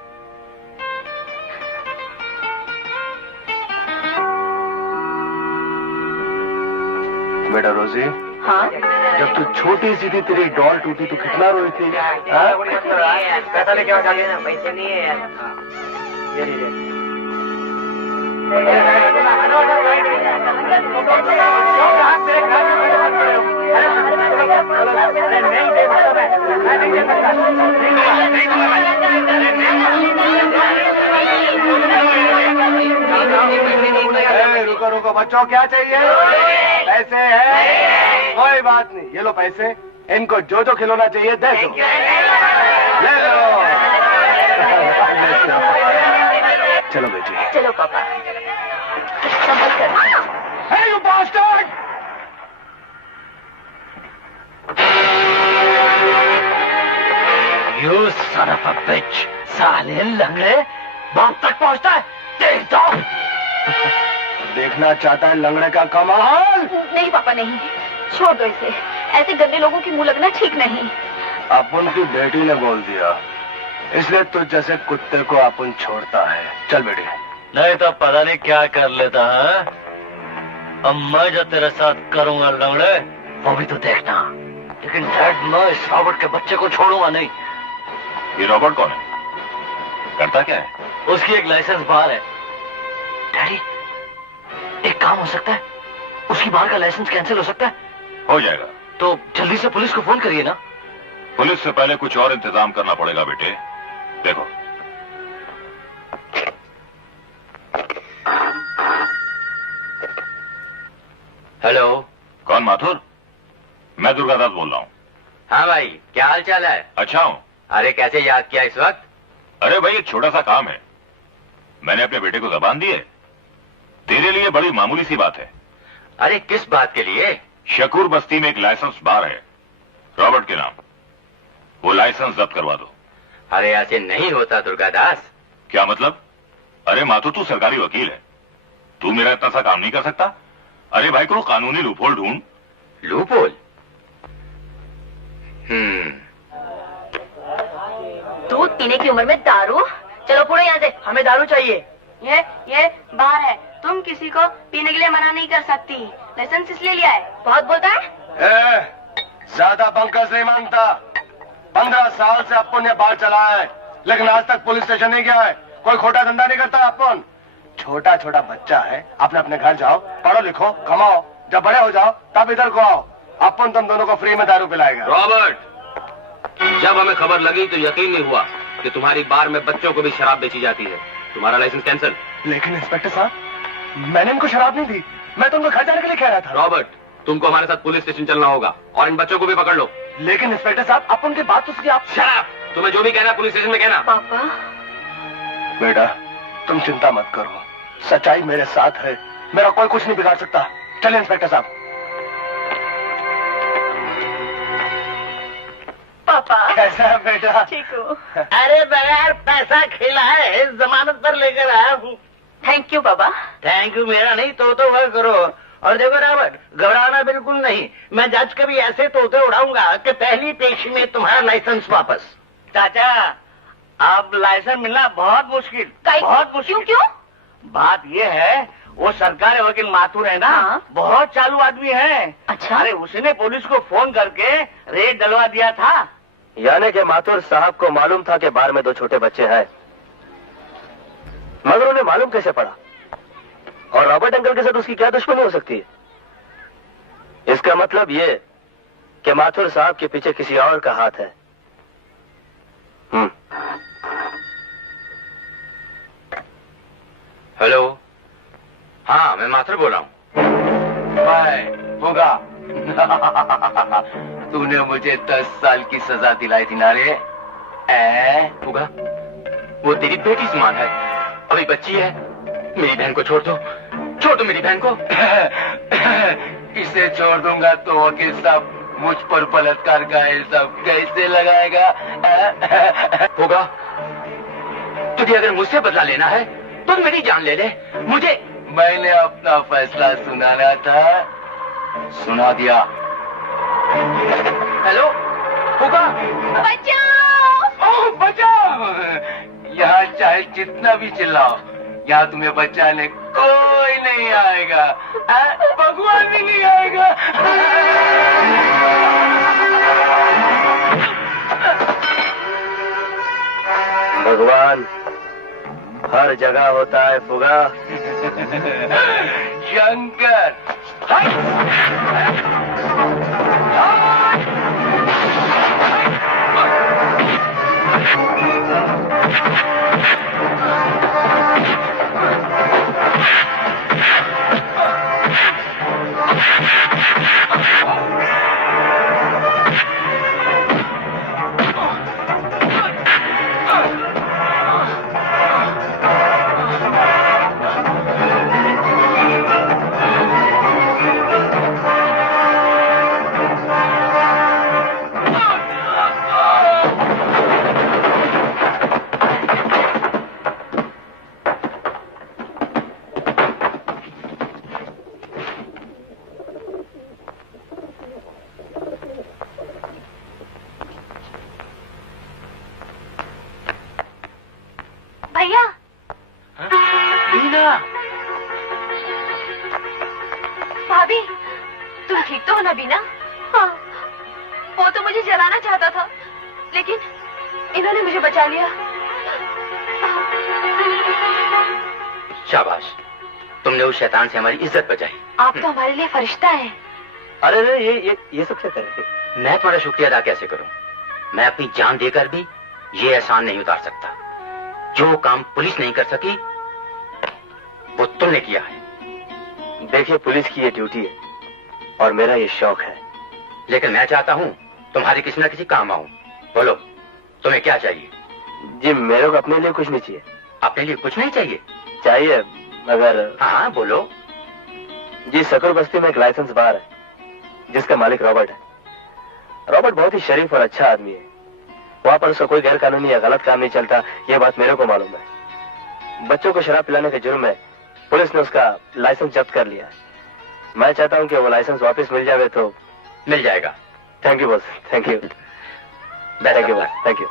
बेटा रोजी, हाँ? जब तू छोटी सी थी, तेरी डॉल टूटी तो कितना रोई थी? पैसा लेके आ जाइए ना, पैसे नहीं है यार। रुको रुको बच्चों, क्या चाहिए? पैसे हैं? कोई बात नहीं, ये लो पैसे। इनको जो जो खिलौना चाहिए दे दो। ले लो। चलो बेटी। चलो पापा, संभल कर। Hey, you bastard! You son of a bitch! साले लंगड़े, बाप तक पहुंचता है? देख दो। देखना चाहता है लंगड़े का कमाल? नहीं पापा नहीं, छोड़ दो इसे। ऐसे गंदे लोगों की मुंह लगना ठीक नहीं। अपन की बेटी ने बोल दिया, इसलिए तुझ जैसे कुत्ते को अपन छोड़ता है। चल बेटी। नहीं तो पता नहीं क्या कर लेता है। अब मैं जो तेरे साथ करूंगा लंगड़े, वो भी तो देखना। लेकिन डैड, मैं इस रॉबर्ट के बच्चे को छोड़ूंगा नहीं। ये रॉबर्ट कौन है? करता क्या है? उसकी एक लाइसेंस बाहर है। डैडी, एक काम हो सकता है, उसकी बाहर का लाइसेंस कैंसिल हो सकता है। हो जाएगा। तो जल्दी से पुलिस को फोन करिए ना। पुलिस से पहले कुछ और इंतजाम करना पड़ेगा बेटे। देखो, हेलो, कौन? माथुर? मैं दुर्गादास बोल रहा हूँ। हाँ भाई, क्या हाल चाल है? अच्छा हूँ। अरे कैसे याद किया इस वक्त? अरे भाई, एक छोटा सा काम है। मैंने अपने बेटे को जबान दी है। तेरे लिए बड़ी मामूली सी बात है। अरे किस बात के लिए? शकूर बस्ती में एक लाइसेंस बार है, रॉबर्ट के नाम। वो लाइसेंस जब्त करवा दो। अरे ऐसे नहीं होता दुर्गादास। क्या मतलब? अरे माथुर, तू सरकारी वकील है, तू मेरा इतना सा काम नहीं कर सकता? अरे भाई, को कानूनी लूपहोल ढूंढ। लूपहोल? दूध पीने की उम्र में दारू? चलो पूरे यहाँ से। हमें दारू चाहिए। ये बार है, तुम किसी को पीने के लिए मना नहीं कर सकती। लाइसेंस इसलिए लिया है। बहुत बोलता है। ज्यादा बंकस नहीं मांगता। 15 साल से अपन ने बार चलाया है, लेकिन आज तक पुलिस स्टेशन नहीं गया है। कोई खोटा धंधा नहीं करता अपन। छोटा छोटा बच्चा है, अपने अपने घर जाओ, पढ़ो लिखो, कमाओ, जब बड़े हो जाओ तब इधर को आओ। अपन तुम दोनों को फ्री में दारू पिलाएगा। रॉबर्ट, जब हमें खबर लगी तो यकीन नहीं हुआ कि तुम्हारी बार में बच्चों को भी शराब बेची जाती है। तुम्हारा लाइसेंस कैंसिल। लेकिन इंस्पेक्टर साहब, मैंने इनको शराब नहीं दी, मैं तुमको घर जाने के लिए कह रहा था। रॉबर्ट, तुमको हमारे साथ पुलिस स्टेशन चलना होगा और इन बच्चों को भी पकड़ लो। लेकिन इंस्पेक्टर साहब, अपन की बात तो सुनिए आप। शराब, तुम्हें जो भी कहना पुलिस स्टेशन में कहना। पापा, बेटा तुम चिंता मत करो, सच्चाई मेरे साथ है, मेरा कोई कुछ नहीं बिगाड़ सकता। चलिए इंस्पेक्टर साहब। पापा कैसा है बेटा? ठीक हूँ। अरे बगैर पैसा खिलाए जमानत पर लेकर आया हूँ। Thank you Baba. Thank you मेरा नहीं, तो वह करो। और देखो रॉबर्ट, घबराना बिल्कुल नहीं। मैं जज के भी ऐसे तोते उड़ाऊंगा कि पहली पेशी में तुम्हारा लाइसेंस वापस। चाचा, अब लाइसेंस मिलना बहुत मुश्किल, बहुत मुश्किल। क्यों? बात ये है, वो सरकारी वकील माथुर है ना, हाँ? बहुत चालू आदमी है। अच्छा। अरे उसने पुलिस को फोन करके रेड डलवा दिया था। यानी कि माथुर साहब को मालूम था कि बार में 2 छोटे बच्चे हैं, मगर उन्हें मालूम कैसे पड़ा? और रॉबर्ट अंकल के साथ उसकी क्या दुश्मनी हो सकती है? इसका मतलब ये कि माथुर साहब के पीछे किसी और का हाथ है। हेलो, हाँ मैं माथुर बोल रहा हूँ। होगा तूने मुझे 10 साल की सजा दिलाई थी ना रे? होगा, वो तेरी बेटी समान है, अभी बच्ची है। मेरी बहन को छोड़ दो, छोड़ दो मेरी बहन को। इसे छोड़ दूंगा तो वकील साहब मुझ पर बलात्कार का इल्जाम कैसे लगाएगा? होगा, तुझे अगर मुझसे बदला लेना है तो मेरी जान ले ले। मुझे मैंने अपना फैसला सुनाना था, सुना दिया। हेलो होगा, बचाओ! ओह बचाओ! यहाँ चाहे जितना भी चिल्लाओ, यहाँ तुम्हें बचाने कोई नहीं आएगा, भगवान भी नहीं आएगा। भगवान हर जगह होता है फुगा। शंकर भैया। बीना, भाभी, तुम ठीक तो हो ना बीना? हाँ, वो तो मुझे जलाना चाहता था, लेकिन इन्होंने मुझे बचा लिया। शाबाश, तुमने उस शैतान से हमारी इज्जत बचाई। आप तो हमारे लिए फरिश्ता हैं। अरे ये सब क्या कर रहे थे? मैं तुम्हारा शुक्रिया अदा कैसे करूं? मैं अपनी जान देकर भी ये एहसान नहीं उतार सकता। जो काम पुलिस नहीं कर सकी वो तुमने किया है। देखिए, पुलिस की ये ड्यूटी है और मेरा ये शौक है। लेकिन मैं चाहता हूं तुम्हारे किसी न किसी काम आऊं। बोलो, तुम्हें क्या चाहिए? जी, मेरे को अपने लिए कुछ नहीं चाहिए। अपने लिए कुछ नहीं चाहिए? चाहिए, मगर हाँ बोलो। जी, सकुर बस्ती में एक लाइसेंस बार है जिसका मालिक रॉबर्ट है। रॉबर्ट बहुत ही शरीफ और अच्छा आदमी है। वहां पर उसका कोई गैर कानूनी या गलत काम नहीं चलता, ये बात मेरे को मालूम है। बच्चों को शराब पिलाने के जुर्म में पुलिस ने उसका लाइसेंस जब्त कर लिया है। मैं चाहता हूं कि वो लाइसेंस वापस मिल जाए तो। मिल जाएगा। Thank you boss, thank you. Thank you boss, thank you.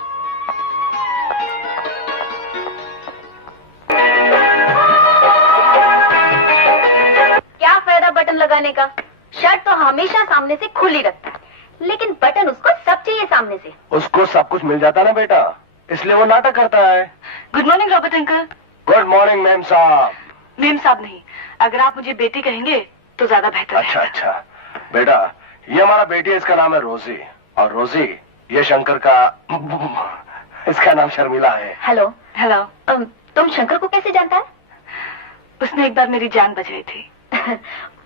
क्या फायदा बटन लगाने का? शर्ट तो हमेशा सामने से खुली रखता है, लेकिन बटन उसको सब चाहिए सामने से। उसको सब कुछ मिल जाता ना बेटा, इसलिए वो नाटक करता है। Good morning Robert uncle. Good morning ma'am साहब। मेम साहब नहीं, अगर आप मुझे बेटी कहेंगे तो ज्यादा बेहतर अच्छा रहेगा। अच्छा बेटा, ये हमारा बेटी है, इसका नाम है रोजी। और रोजी, ये शंकर का इसका नाम शर्मिला है। हेलो। हेलो। तुम शंकर को कैसे जानता है? उसने एक बार मेरी जान बचाई थी।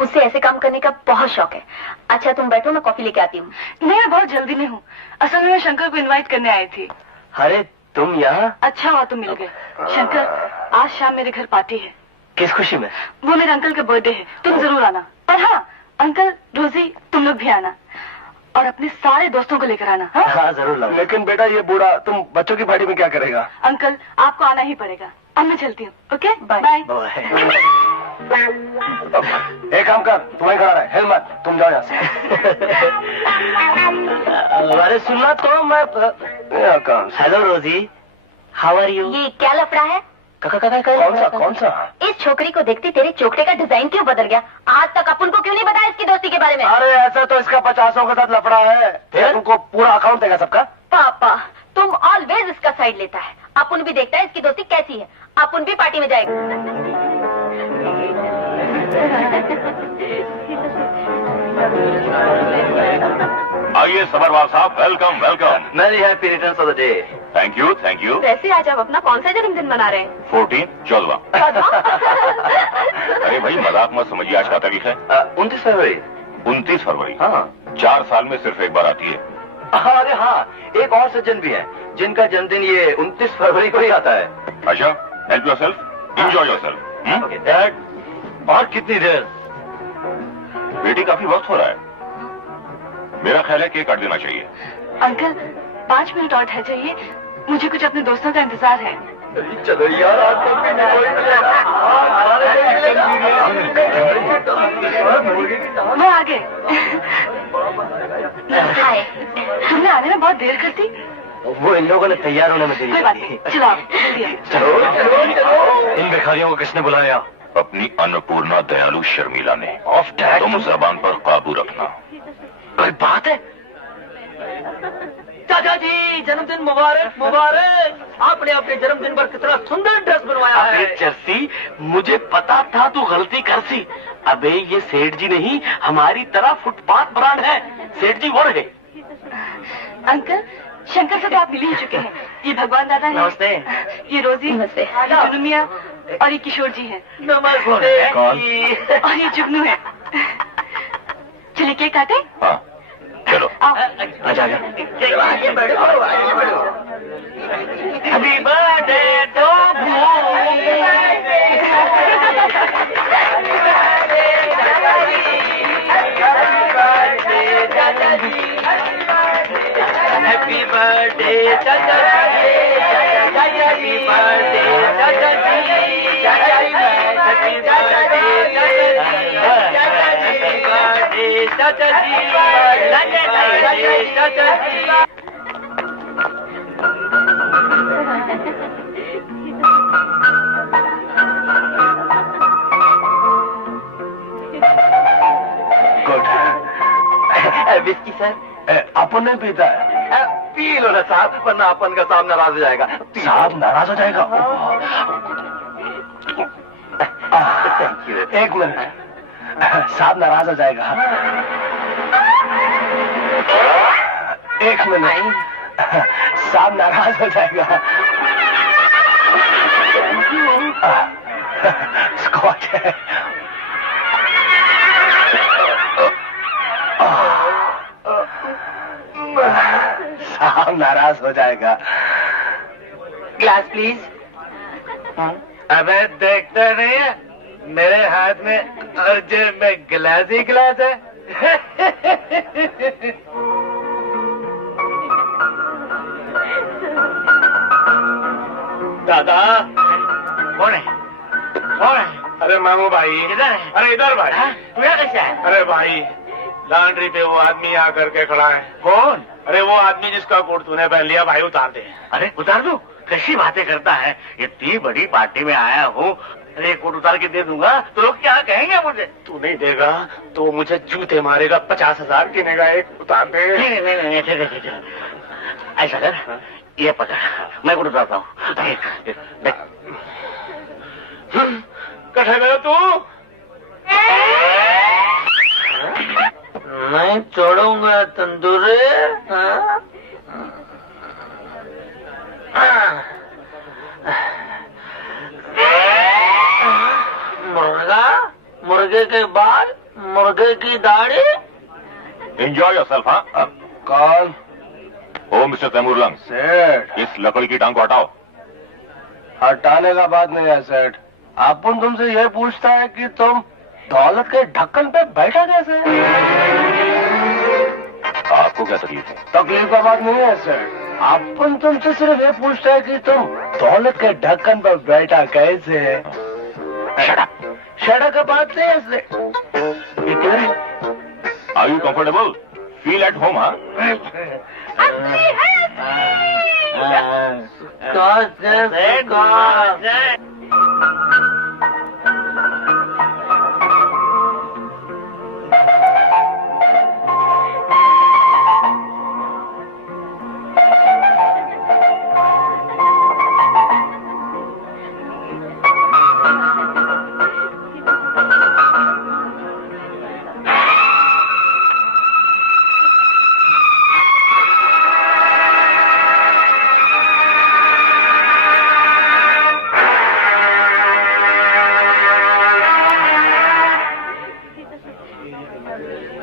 उससे ऐसे काम करने का बहुत शौक है। अच्छा तुम बैठो, मैं कॉफी लेके आती हूँ। नहीं, मैं बहुत जल्दी में हूँ। असल में मैं शंकर को इनवाइट करने आई थी। अरे तुम यहाँ? अच्छा हुआ तुम मिल गए। शंकर, आज शाम मेरे घर पार्टी है। किस खुशी में? वो मेरे अंकल का बर्थडे है, तुम जरूर आना। और हाँ अंकल, रोजी, तुम लोग भी आना और अपने सारे दोस्तों को लेकर आना। हाँ? हाँ जरूर लाऊंगा। लेकिन बेटा ये बूढ़ा तुम बच्चों की पार्टी में क्या करेगा? अंकल, आपको आना ही पड़ेगा। अब मैं चलती हूँ। Okay bye. एक काम कर, तुम्हें खड़ा रहे, हेलमेट, तुम जाओ यहाँ से। अरे सुनना तो मैं। हेलो रोजी, हाउ आर यू? ये क्या लफड़ा है? कौन सा? इस छोकरी को देखते तेरे चोकटे का डिजाइन क्यों बदल गया? आज तक अपन को क्यों नहीं बताया इसकी दोस्ती के बारे में? अरे ऐसा तो इसका 50 के साथ लफड़ा है। तुमको पूरा अकाउंट देगा सबका। पापा तुम ऑलवेज इसका साइड लेता है। अपन भी देखता है इसकी दोस्ती कैसी है। अपन भी पार्टी में जाएगा। आइए सबरवाल साहब, welcome welcome. Very happy returns of the day. Thank you thank you. वैसे आज आप अपना कौन सा जन्मदिन मना रहे हैं? 14 14वां। अरे भाई मजाक मत समझिए, आज क्या तारीख है? 29 फरवरी। 29 फरवरी। हाँ 4 साल में सिर्फ एक बार आती है। अरे हाँ, एक और सज्जन भी है जिनका जन्मदिन ये 29 फरवरी को ही आता है। अच्छा, help yourself, enjoy yourself. Okay dad. और कितनी देर? बेटी काफी वक्त हो रहा है। मेरा ख्याल है केक काट देना चाहिए। अंकल 5 मिनट और ठहर जाइए, मुझे कुछ अपने दोस्तों का इंतजार है। चलो यार, आज तक भी नहीं वो आ गए। हाय। तुमने आने में बहुत देर कर दी। वो इन लोगों ने तैयार होने में देरी कोई बात नहीं, चलो आप जल्दी आओ। चलो। इन भिखारियों को किसने बुलाया? अपनी अन्नपूर्णा दयालु शर्मिला ने। Of dad. तुम जबान पर काबू रखना। कोई बात है? चाचा जी जन्मदिन मुबारक मुबारक। आपने अपने जन्मदिन पर कितना सुंदर ड्रेस बनवाया है। अबे चर्सी, मुझे पता था तू गलती कर सी। अबे ये सेठ जी नहीं, हमारी तरह फुटपाथ ब्रांड है। सेठ जी वो रहे। अंकल शंकर से तो आप मिल ही चुके हैं। ये भगवान दादा है। नमस्ते। ये रोजी। नमस्ते। जुगनू मियाँ और ये किशोर जी हैं। नमस्ते। कौन? और ये जुगनू है। चलिए केक काटे। हाँ चलो। आओ। आजा आजा। आगे बढ़ो, आगे बढ़ो। Happy birthday to happy birthday चाचा जी। हैप्पी बर्थडे चाचा जी। हैप्पी बर्थडे चाचा जी। चाचा जी। गुड। Whisky sir. अपन नहीं पीता है? पी लो ना साहब, वरना अपन का साहब नाराज हो जाएगा। साहब नाराज हो जाएगा। एक मिनट, साहब नाराज हो जाएगा। एक मिनट, साहब नाराज हो जाएगा। स्कॉच है। साहब नाराज हो जाएगा। Glass please. अबे देखते नहीं है, मेरे हाथ में और जेब में गिलास ही गिलास है। दादा कौन है? कौन है? अरे मामू भाई। इधर है। अरे इधर भाई। तू यहाँ कैसे है? अरे भाई, लॉन्ड्री पे वो आदमी आकर के खड़ा है। कौन? अरे वो आदमी जिसका कोट तूने पहन लिया, भाई उतार दे। अरे उतार दो? कैसी बातें करता है? इतनी बड़ी पार्टी में आया हूँ, अरे कोट उतार के दे दूंगा तो लोग क्या कहेंगे मुझे? तू नहीं देगा तो मुझे जूते मारेगा। 50,000 गिनेगा एक। उतार दे। नहीं, ठीक है। ऐसा कर, ये पकड़, मैं कोट उतारता हूँ। कठे गया तू? नहीं छोड़ूंगा तंदूरी। मुर्गा, मुर्गे के बाल, मुर्गे की दाढ़ी। Enjoy yourself. हाँ कौन? ओ मिस्टर तैमूरलंग, सेठ। इस लकड़ी की टांग को हटाओ। हटाने का बात नहीं है सेठ। अपन तुमसे ये पूछता है कि तुम दौलत के ढक्कन पे बैठा कैसे? आपको क्या तकलीफ है? तकलीफ का बात नहीं है सेठ। अपन तुमसे सिर्फ ये पूछता है कि तुम दौलत के ढक्कन पर बैठा कैसे है। शड़ा का बात नहीं है सेठ। Are you comfortable? Feel at home? हाँ हंसी, हंसी।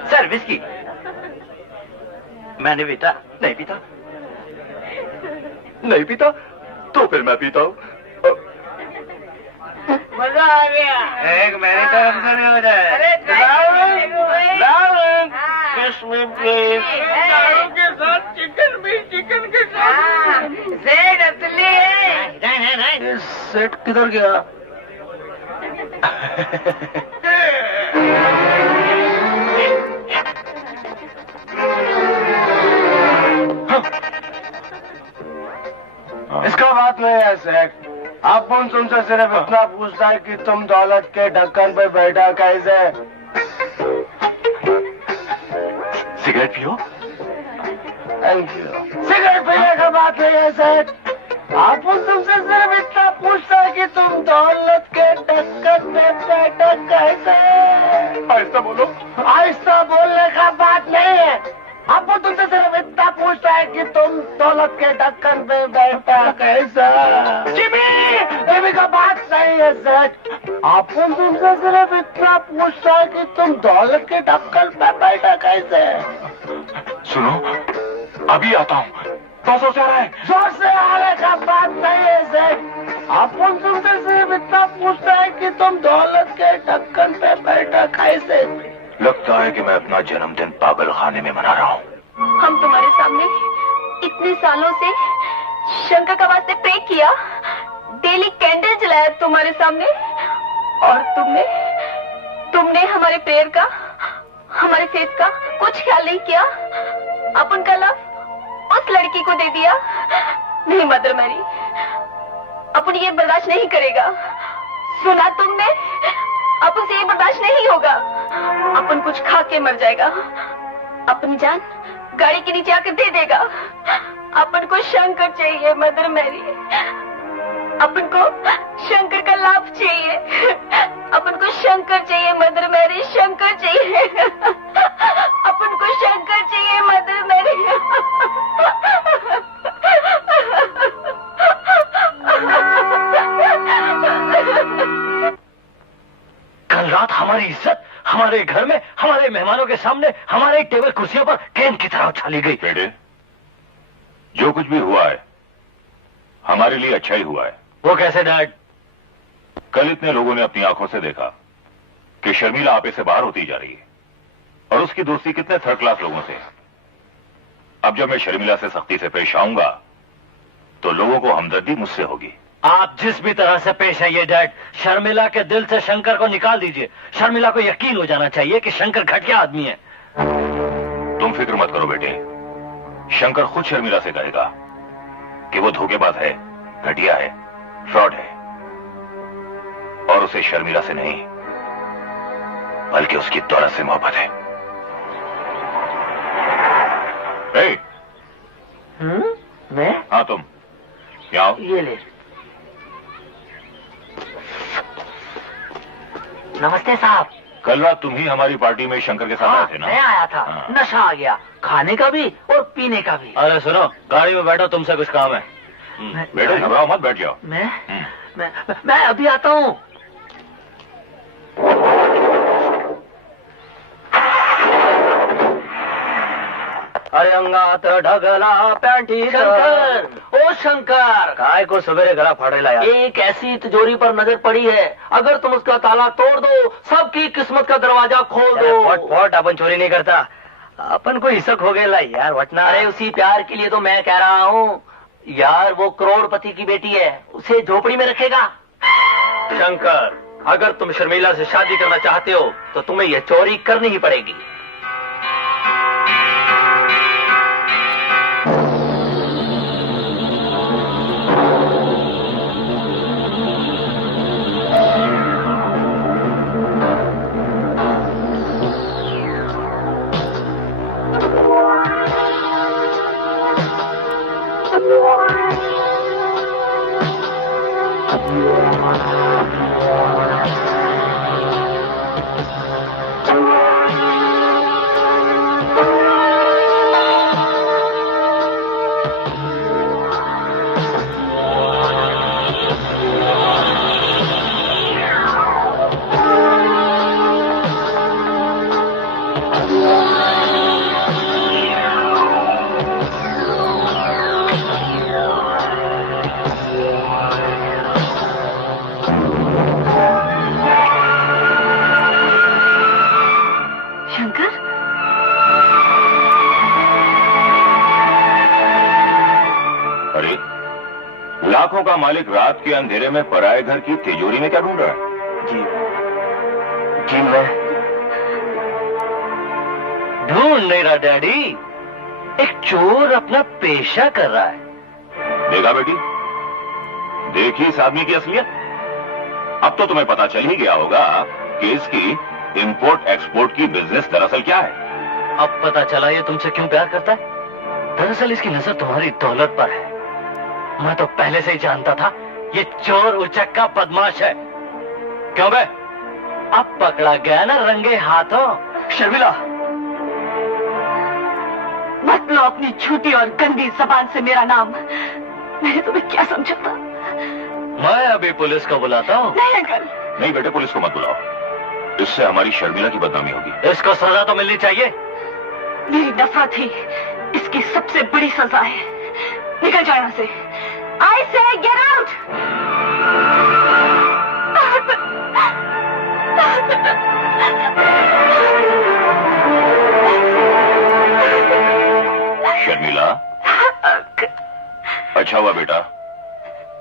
Sir whisky. मैंने पीता नहीं पीता नहीं पीता तो फिर मैं पीता हूँ। मजा आ गया। एक मेरी तरफ से भी हो जाए। अरे किस्मत प्लीज। दारू के साथ चिकन भी, चिकन के साथ सेठ असली है। नहीं सेठ किधर गया? इसका बात नहीं है सेठ। आप कौन तुमसे सिर्फ इतना पूछता है कि तुम दौलत के ढक्कन पे बैठा कैसे? सिगरेट पियो। Thank you. सिगरेट पीने का बात नहीं है सेठ। आप तुमसे सिर्फ इतना पूछता है कि तुम दौलत के ढक्कन पे बैठा कैसे? आहिस्ता बोलो। आहिस्ता बोलने का बात नहीं है। आपको तुमसे सिर्फ इतना पूछता है कि तुम दौलत के ढक्कन पे बैठा कैसा? जिमी का बात सही है सेठ। आपको तुमसे सिर्फ इतना पूछता है कि तुम दौलत के ढक्कन पे बैठा कैसे? सुनो, अभी आता हूँ। तो जोर से आ रहा है। जोर से आने का बात नहीं है सेठ। आपको तुमसे सिर्फ इतना पूछता है कि तुम दौलत के ढक्कन पे बैठा कैसे? लगता है कि मैं अपना जन्मदिन पागल खाने में मना रहा हूँ। हम तुम्हारे सामने इतने सालों से शंकर का वास्ते प्रे किया, डेली कैंडल जलाया तुम्हारे सामने, और तुमने हमारे प्रेयर का, हमारे फेथ का कुछ ख्याल नहीं किया। अपन का लव उस लड़की को दे दिया। नहीं मदर मैरी, अपन ये बर्दाश्त नहीं करेगा। सुना तुमने? अपन से ये बर्दाश्त नहीं होगा। अपन कुछ खा के मर जाएगा। अपनी जान गाड़ी के नीचे आकर दे देगा। अपन को शंकर चाहिए मदर मैरी। अपन को शंकर का लाभ चाहिए। अपन को शंकर चाहिए मदर मैरी, शंकर चाहिए। अपन को शंकर चाहिए मदर मैरी। कल रात हमारी इज्जत हमारे घर में, हमारे मेहमानों के सामने, हमारे टेबल कुर्सियों पर गेंद की तरह उछाली गई। बेटे, जो कुछ भी हुआ है हमारे लिए अच्छा ही हुआ है। वो कैसे डैड? कल इतने लोगों ने अपनी आंखों से देखा कि शर्मिला आपे से बाहर होती जा रही है, और उसकी दोस्ती कितने थर्ड क्लास लोगों से। अब जब मैं शर्मिला से सख्ती से पेश आऊंगा तो लोगों को हमदर्दी मुझसे होगी। आप जिस भी तरह से पेश आइए डैड, शर्मिला के दिल से शंकर को निकाल दीजिए। शर्मिला को यकीन हो जाना चाहिए कि शंकर घटिया आदमी है। तुम फिक्र मत करो बेटे, शंकर खुद शर्मिला से कहेगा कि वो धोखेबाज है, घटिया है, फ्रॉड है, और उसे शर्मिला से नहीं बल्कि उसकी दौलत से मोहब्बत है। मैं? हाँ तुम यहाँ आओ। ये ले। नमस्ते साहब। कल रात तुम ही हमारी पार्टी में शंकर के साथ आए थे ना? मैं आया था। हाँ। नशा आ गया, खाने का भी और पीने का भी। अरे सुनो, गाड़ी में बैठो, तुमसे कुछ काम है। बेटे घबराओ मत, बैठ जाओ। मैं अभी आता हूँ। अरे अंगात ढगला पैंटी शंकर, ओ शंकर, काय को सवेरे गला फाड़ेला यार। एक ऐसी तिजोरी पर नजर पड़ी है, अगर तुम उसका ताला तोड़ दो, सबकी किस्मत का दरवाजा खोल दो। फट फट, अपन चोरी नहीं करता। अपन को हिसक हो गया यार वटना। अरे उसी प्यार के लिए तो मैं कह रहा हूँ यार, वो करोड़पति की बेटी है, उसे झोपड़ी में रखेगा। शंकर, अगर तुम शर्मिला से शादी करना चाहते हो तो तुम्हें यह चोरी करनी ही पड़ेगी। शंकर, अरे, लाखों का मालिक रात के अंधेरे में पराये घर की तिजोरी में क्या ढूंढ रहा है? जी मैं ढूंढ नहीं रहा डैडी, एक चोर अपना पेशा कर रहा है। देखा बेटी, देखी इस आदमी की असलियत। अब तो तुम्हें पता चल ही गया होगा कि इसकी इंपोर्ट एक्सपोर्ट की बिजनेस दरअसल क्या है। अब पता चला ये तुमसे क्यों प्यार करता है। दरअसल इसकी नजर तुम्हारी दौलत पर है। मैं तो पहले से ही जानता था ये चोर उचक्का बदमाश है। क्यों बे, अब पकड़ा गया ना रंगे हाथों। शर्मिला, मत लो अपनी झूठी और गंदी जबान से मेरा नाम। मैंने तुम्हें क्या समझा था? मैं अभी पुलिस को बुलाता हूँ। नहीं अंकल। नहीं बेटे, पुलिस को मत बुलाओ, इससे हमारी शर्मिला की बदनामी होगी। इसको सजा तो मिलनी चाहिए। मेरी नफरत ही इसकी सबसे बड़ी सजा है। निकल जाओ यहाँ से। I say get out! Sharmila, अच्छा हुआ बेटा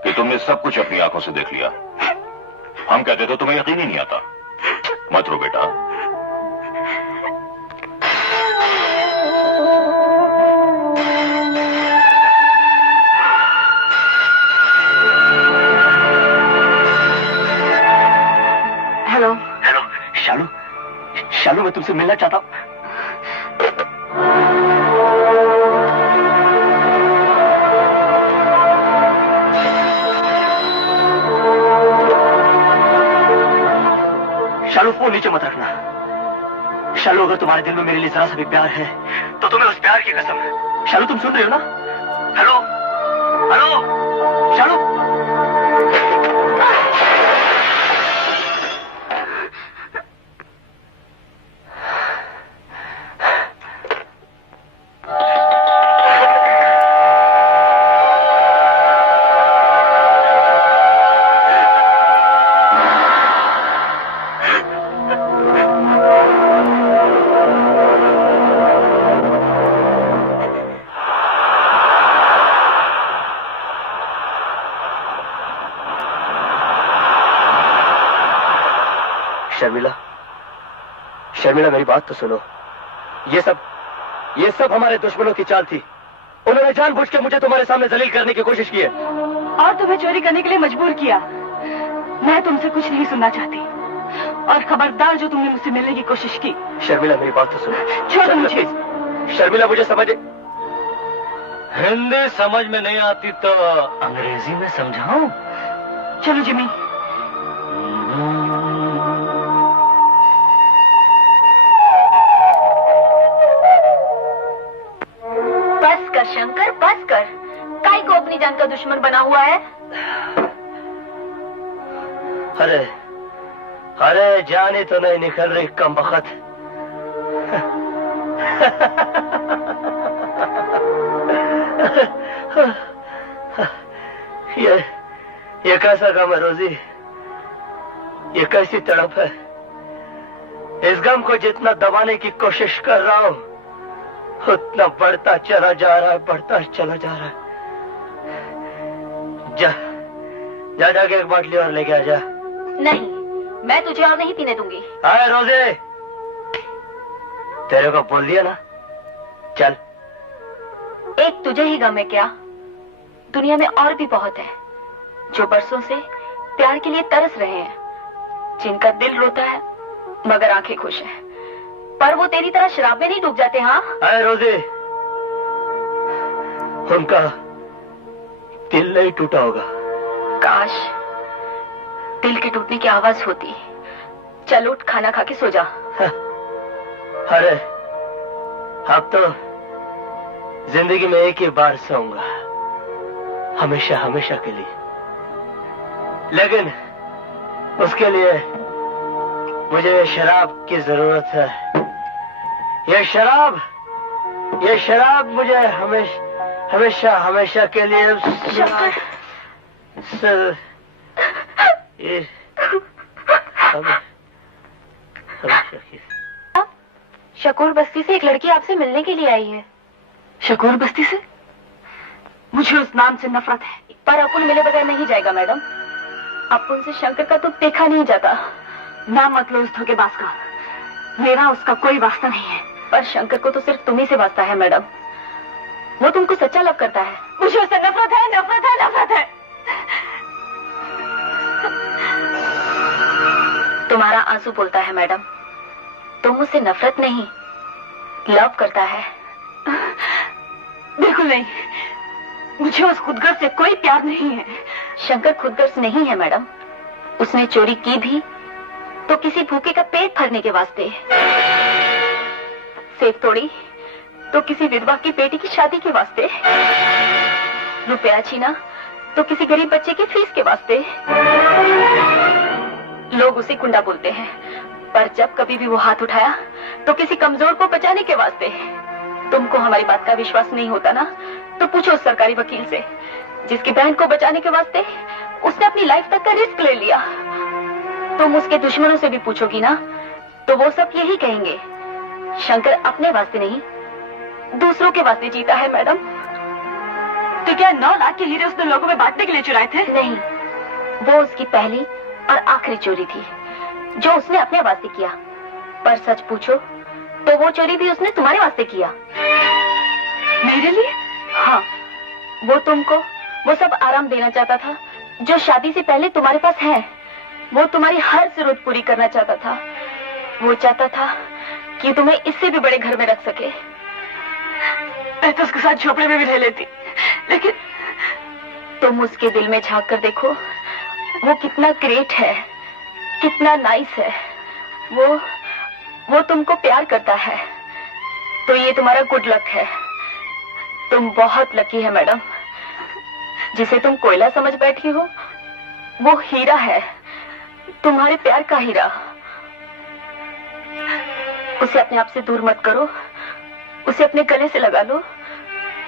कि तुमने सब कुछ अपनी आंखों से देख लिया। हम कहते तो तुम्हें यकीन ही नहीं आता। मत रो बेटा। हेलो हेलो शालू, शालू मैं तुमसे मिलना चाहता हूँ। शालू फोन नीचे मत रखना। शालू, अगर तुम्हारे दिल में मेरे लिए जरा सा भी प्यार है तो तुम्हें उस प्यार की कसम है। शालू तुम सुन रहे हो ना? हेलो हेलो शालू। शर्मिला, शर्मिला मेरी बात तो सुनो। ये सब हमारे दुश्मनों की चाल थी। उन्होंने जानबूझ के मुझे तुम्हारे सामने जलील करने की कोशिश की है और तुम्हें चोरी करने के लिए मजबूर किया। मैं तुमसे कुछ नहीं सुनना चाहती और खबरदार जो तुमने मुझसे मिलने की कोशिश की। शर्मिला मेरी बात तो सुनो। छोड़ो मुझे। शर्मिला मुझे समझ, हिंदी समझ में नहीं आती तो अंग्रेजी में समझाऊं? चलो जिमी। बस कर शंकर, बस कर। काई को अपनी जान का दुश्मन बना हुआ है। अरे अरे जाने तो नहीं निकल रही कमबख्त। ये कैसा गम है रोजी, ये कैसी तड़प है। इस गम को जितना दबाने की कोशिश कर रहा हूं उतना बढ़ता चला जा रहा है, बढ़ता चला जा रहा है। जा जाके एक बाटली और लेके आ जा। नहीं, मैं तुझे और नहीं पीने दूंगी। आए रोजे, तेरे को बोल दिया ना, चल। एक तुझे ही गम है क्या? दुनिया में और भी बहुत है जो बरसों से प्यार के लिए तरस रहे हैं, जिनका दिल रोता है मगर आंखें खुश हैं, पर वो तेरी तरह शराब में नहीं डूब जाते। हाँ आए रोजे, उनका दिल नहीं टूटा होगा। काश दिल के टूटने की आवाज होती। चल उठ, खाना खा के सो जा। अरे अब तो जिंदगी में एक ही बार सोऊंगा, हमेशा हमेशा के लिए। लेकिन उसके लिए मुझे शराब की जरूरत है। ये शराब मुझे हमेशा हमेशा के लिए शकूर बस्ती से एक लड़की आपसे मिलने के लिए आई है। शकूर बस्ती से? मुझे उस नाम से नफरत है। पर अपुन मिले बगैर नहीं जाएगा मैडम। अपुन से शंकर का तो देखा नहीं जाता। ना मतलब उस धोखेबाज का, मेरा उसका कोई वास्ता नहीं है। पर शंकर को तो सिर्फ तुम्ही से वास्ता है मैडम। वो तुमको सच्चा लव करता है। मुझे उससे नफरत है, नफरत है, नफरत है। तुम्हारा आंसू बोलता है मैडम। तुम उससे नफरत नहीं, लव करता है। बिल्कुल नहीं, मुझे उस खुदगर्ज से कोई प्यार नहीं है। शंकर खुदगर्ज नहीं है मैडम। उसने चोरी की भी तो किसी भूखे का पेट भरने के वास्ते, सेब तोड़ी तो किसी विधवा की बेटी की शादी के वास्ते, रुपया छीना तो किसी गरीब बच्चे की फीस के वास्ते। लोग उसे गुंडा बोलते हैं, पर जब कभी भी वो हाथ उठाया तो किसी कमजोर को बचाने के वास्ते। तुमको हमारी बात का विश्वास नहीं होता ना, तो पूछो उस सरकारी वकील से जिसकी बहन को बचाने के वास्ते उसने अपनी लाइफ तक का रिस्क ले लिया। तुम उसके दुश्मनों से भी पूछोगी ना, तो वो सब यही कहेंगे, शंकर अपने वास्ते नहीं दूसरों के वास्ते जीता है मैडम। तो क्या 9 लाख के हीरे उसने लोगों में बांटने के लिए चुराए थे? नहीं, वो उसकी पहली और आखिरी चोरी थी जो उसने अपने वास्ते किया। पर सच पूछो तो वो चोरी भी उसने तुम्हारे वास्ते किया। मेरे लिए? हाँ, वो तुमको वो सब आराम देना चाहता था जो शादी से पहले तुम्हारे पास है। वो तुम्हारी हर जरूरत पूरी करना चाहता था। वो चाहता था कि तुम्हें इससे भी बड़े घर में रख सके। मैं तो उसके साथ झोपड़े में भी रह लेती, लेकिन तुम उसके दिल में झांक कर देखो, वो कितना ग्रेट है, कितना नाइस है। वो तुमको प्यार करता है, तो ये तुम्हारा गुड लक है। तुम बहुत लकी है मैडम। जिसे तुम कोयला समझ बैठी हो वो हीरा है, तुम्हारे प्यार का हीरा। उसे अपने आप से दूर मत करो, उसे अपने गले से लगा लो।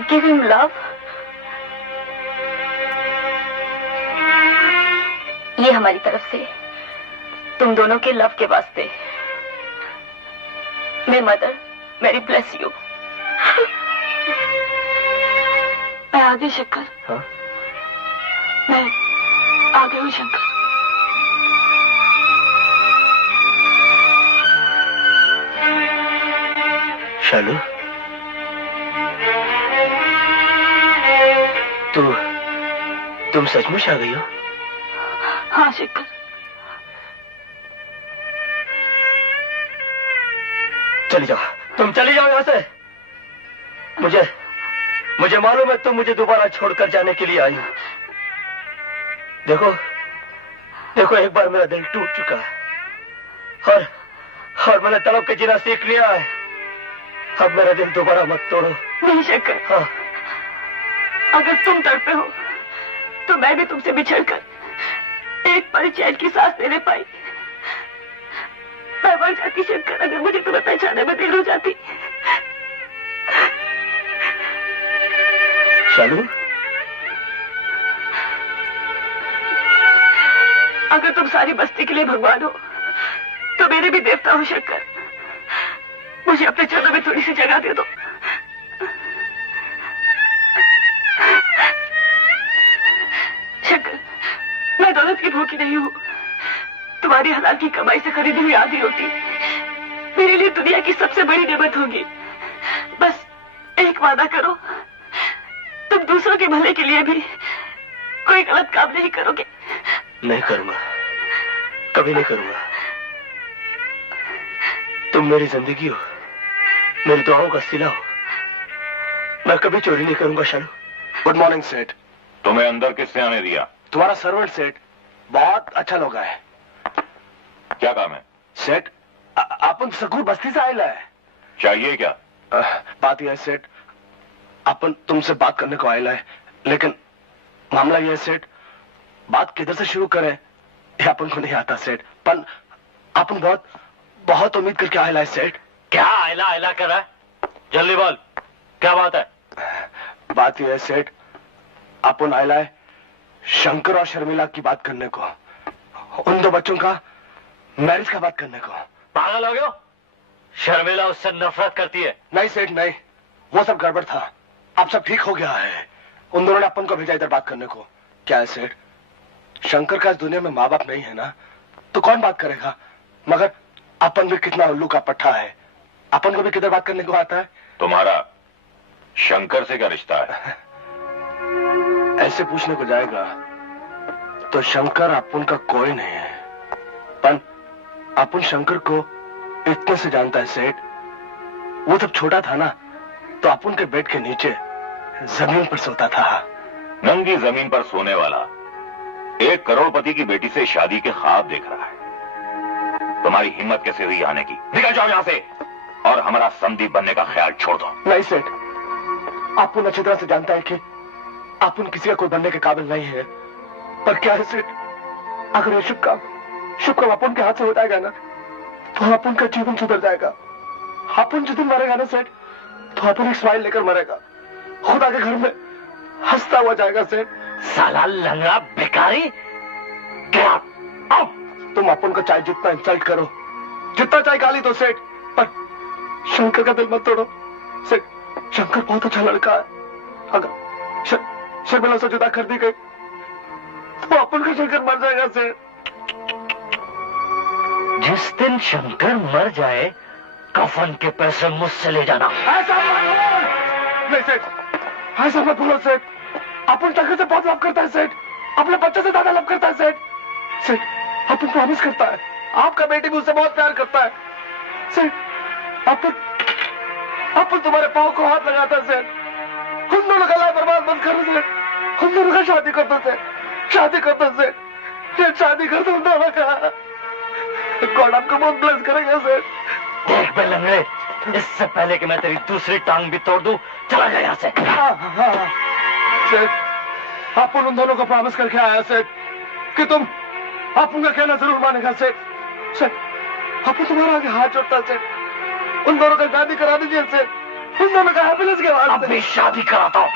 Give him love. ये हमारी तरफ से तुम दोनों के लव के वास्ते। मैं मदर मेरी ब्लेस यू। मैं आ गई शंकर। हाँ? मैं आ गई हूँ शंकर। शालू, तुम सचमुच आ गई हो? हाँ शंकर। चली जाओ, तुम चली जाओ यहाँ से। मुझे मालूम है तुम मुझे दोबारा छोड़कर जाने के लिए आई हो। देखो एक बार मेरा दिल टूट चुका है और मैंने तड़प के जीना सीख लिया है। अब मेरा दिल दोबारा मत तोड़ो। नहीं शंकर। हाँ। अगर तुम तड़पे हो तो मैं भी तुमसे बिछड़कर एक पल चैन की सांस लेने पाई। मैं मर जाती शंकर अगर मुझे तुम्हें पहचाने में देर हो जाती। शालू, अगर तुम सारी बस्ती के लिए भगवान हो तो मेरे भी देवता हो शंकर। मुझे अपने चरणों में थोड़ी सी जगह दे दो। शंकर, मैं दौलत की भूखी नहीं हूँ। तुम्हारी हलाल की कमाई से खरीदी हुई आधी रोटी मेरे लिए दुनिया की सबसे बड़ी नेमत होगी। बस एक वादा करो, तुम दूसरों के भले के लिए भी कोई गलत काम नहीं करोगे। नहीं करूंगा, कभी नहीं करूंगा। तुम मेरी जिंदगी हो, मेरी दुआओं का सिला हो। मैं कभी चोरी नहीं करूंगा शालू। गुड मॉर्निंग सेठ। तुम्हें अंदर किसने आने दिया? तुम्हारा सर्वेंट सेठ, बहुत अच्छा लोग है। क्या काम है? सेठ, अपन सकूर बस्ती से आयला है। चाहिए क्या? बात यह है सेठ, अपन तुमसे बात करने को आयला है, लेकिन मामला यह है सेठ, बात किधर से शुरू करें ये अपन को नहीं आता सेठ। पर अपन बहुत उम्मीद करके आयला है सेठ। क्या आयला कर रहा है? जल्दी बोल, क्या बात है? बात यह है सेठ, अपन आयला है शंकर और शर्मिला की बात करने को, उन दो बच्चों का मैरिज का बात करने को। पागल हो गए हो? शर्मिला उससे नफरत करती है। नहीं सेठ नहीं, वो सब गड़बड़ था, अब सब ठीक हो गया है। उन दोनों ने अपन को भेजा इधर बात करने को। क्या है सेठ, शंकर का इस दुनिया में माँ बाप नहीं है ना, तो कौन बात करेगा? मगर अपन भी कितना उल्लू का पट्टा है, अपन को भी किधर बात करने को आता है। तुम्हारा शंकर से क्या रिश्ता है? ऐसे पूछने को जाएगा तो शंकर अपन का कोई नहीं है, पर अपन शंकर को इतने से जानता है सेठ। वो जब छोटा था ना तो अपन के बेड के नीचे जमीन पर सोता था। नंगी जमीन पर सोने वाला एक करोड़पति की बेटी से शादी के ख्वाब देख रहा है। तुम्हारी हिम्मत कैसे हुई आने की? निकल जाओ यहां से और हमारा समधी बनने का ख्याल छोड़ दो। नहीं सेठ, अपन अच्छी तरह से जानता है कि अपन किसी का कोई बनने के काबिल नहीं है, पर क्या है सेठ, अगर ये शुभ काम अपन के हाथ से हो जाएगा ना तो अपन का जीवन सुधर जाएगा। अपन जिस दिन मरेगा ना सेठ, तो अपन एक स्माइल लेकर मरेगा, खुदा के घर में हंसता हुआ जाएगा सेठ। साला लंगड़ा भिखारी, तुम अपन को चाहे जितना इंसल्ट करो, जितना चाहे गाली दो सेठ, पर शंकर का दिल मत तोड़ो सेठ। शंकर बहुत अच्छा लड़का है, अगर शर्मिला से जुदा कर दी गई तो अपन का शंकर मर जाएगा सेठ। जिस दिन शंकर मर जाए कफन के पैसे मुझसे ले जाना। ऐसा मत बोल। नहीं सेठ, ऐसा मत बोलो सेठ, अपन शंकर से बहुत लव करता है सेठ, अपने बच्चे से ज्यादा लव करता है सेठ। सेठ, अपन प्रॉमिस करता है, आपका बेटी भी उससे बहुत प्यार करता है सेठ। अपन तुम्हारे पाँव को हाथ लगाता है सेठ। हम दोनों का लाइफ बर्बाद मत करो सेठ, हम दोनों का शादी कर दो सेठ, शादी कर दो सेठ, शादी कर दो हम दोनों का। गॉड आपको बहुत ब्लेस करेगा सेठ। देख बे लंगड़े, इससे पहले कि मैं तेरी दूसरी टांग भी तोड़ दूं, चला जा यहाँ से। सेठ, अपन उन दोनों को प्रॉमिस करके आया सेठ कि तुम अपन का कहना जरूर मानेगा सेठ। सेठ, अपन तुम्हारा आगे हाथ जोड़ता है सेठ, उन दोनों का शादी करा दीजिए सेठ, उन दोनों का हैप्पीनेस के बाद। अब मैं शादी कराता हूँ।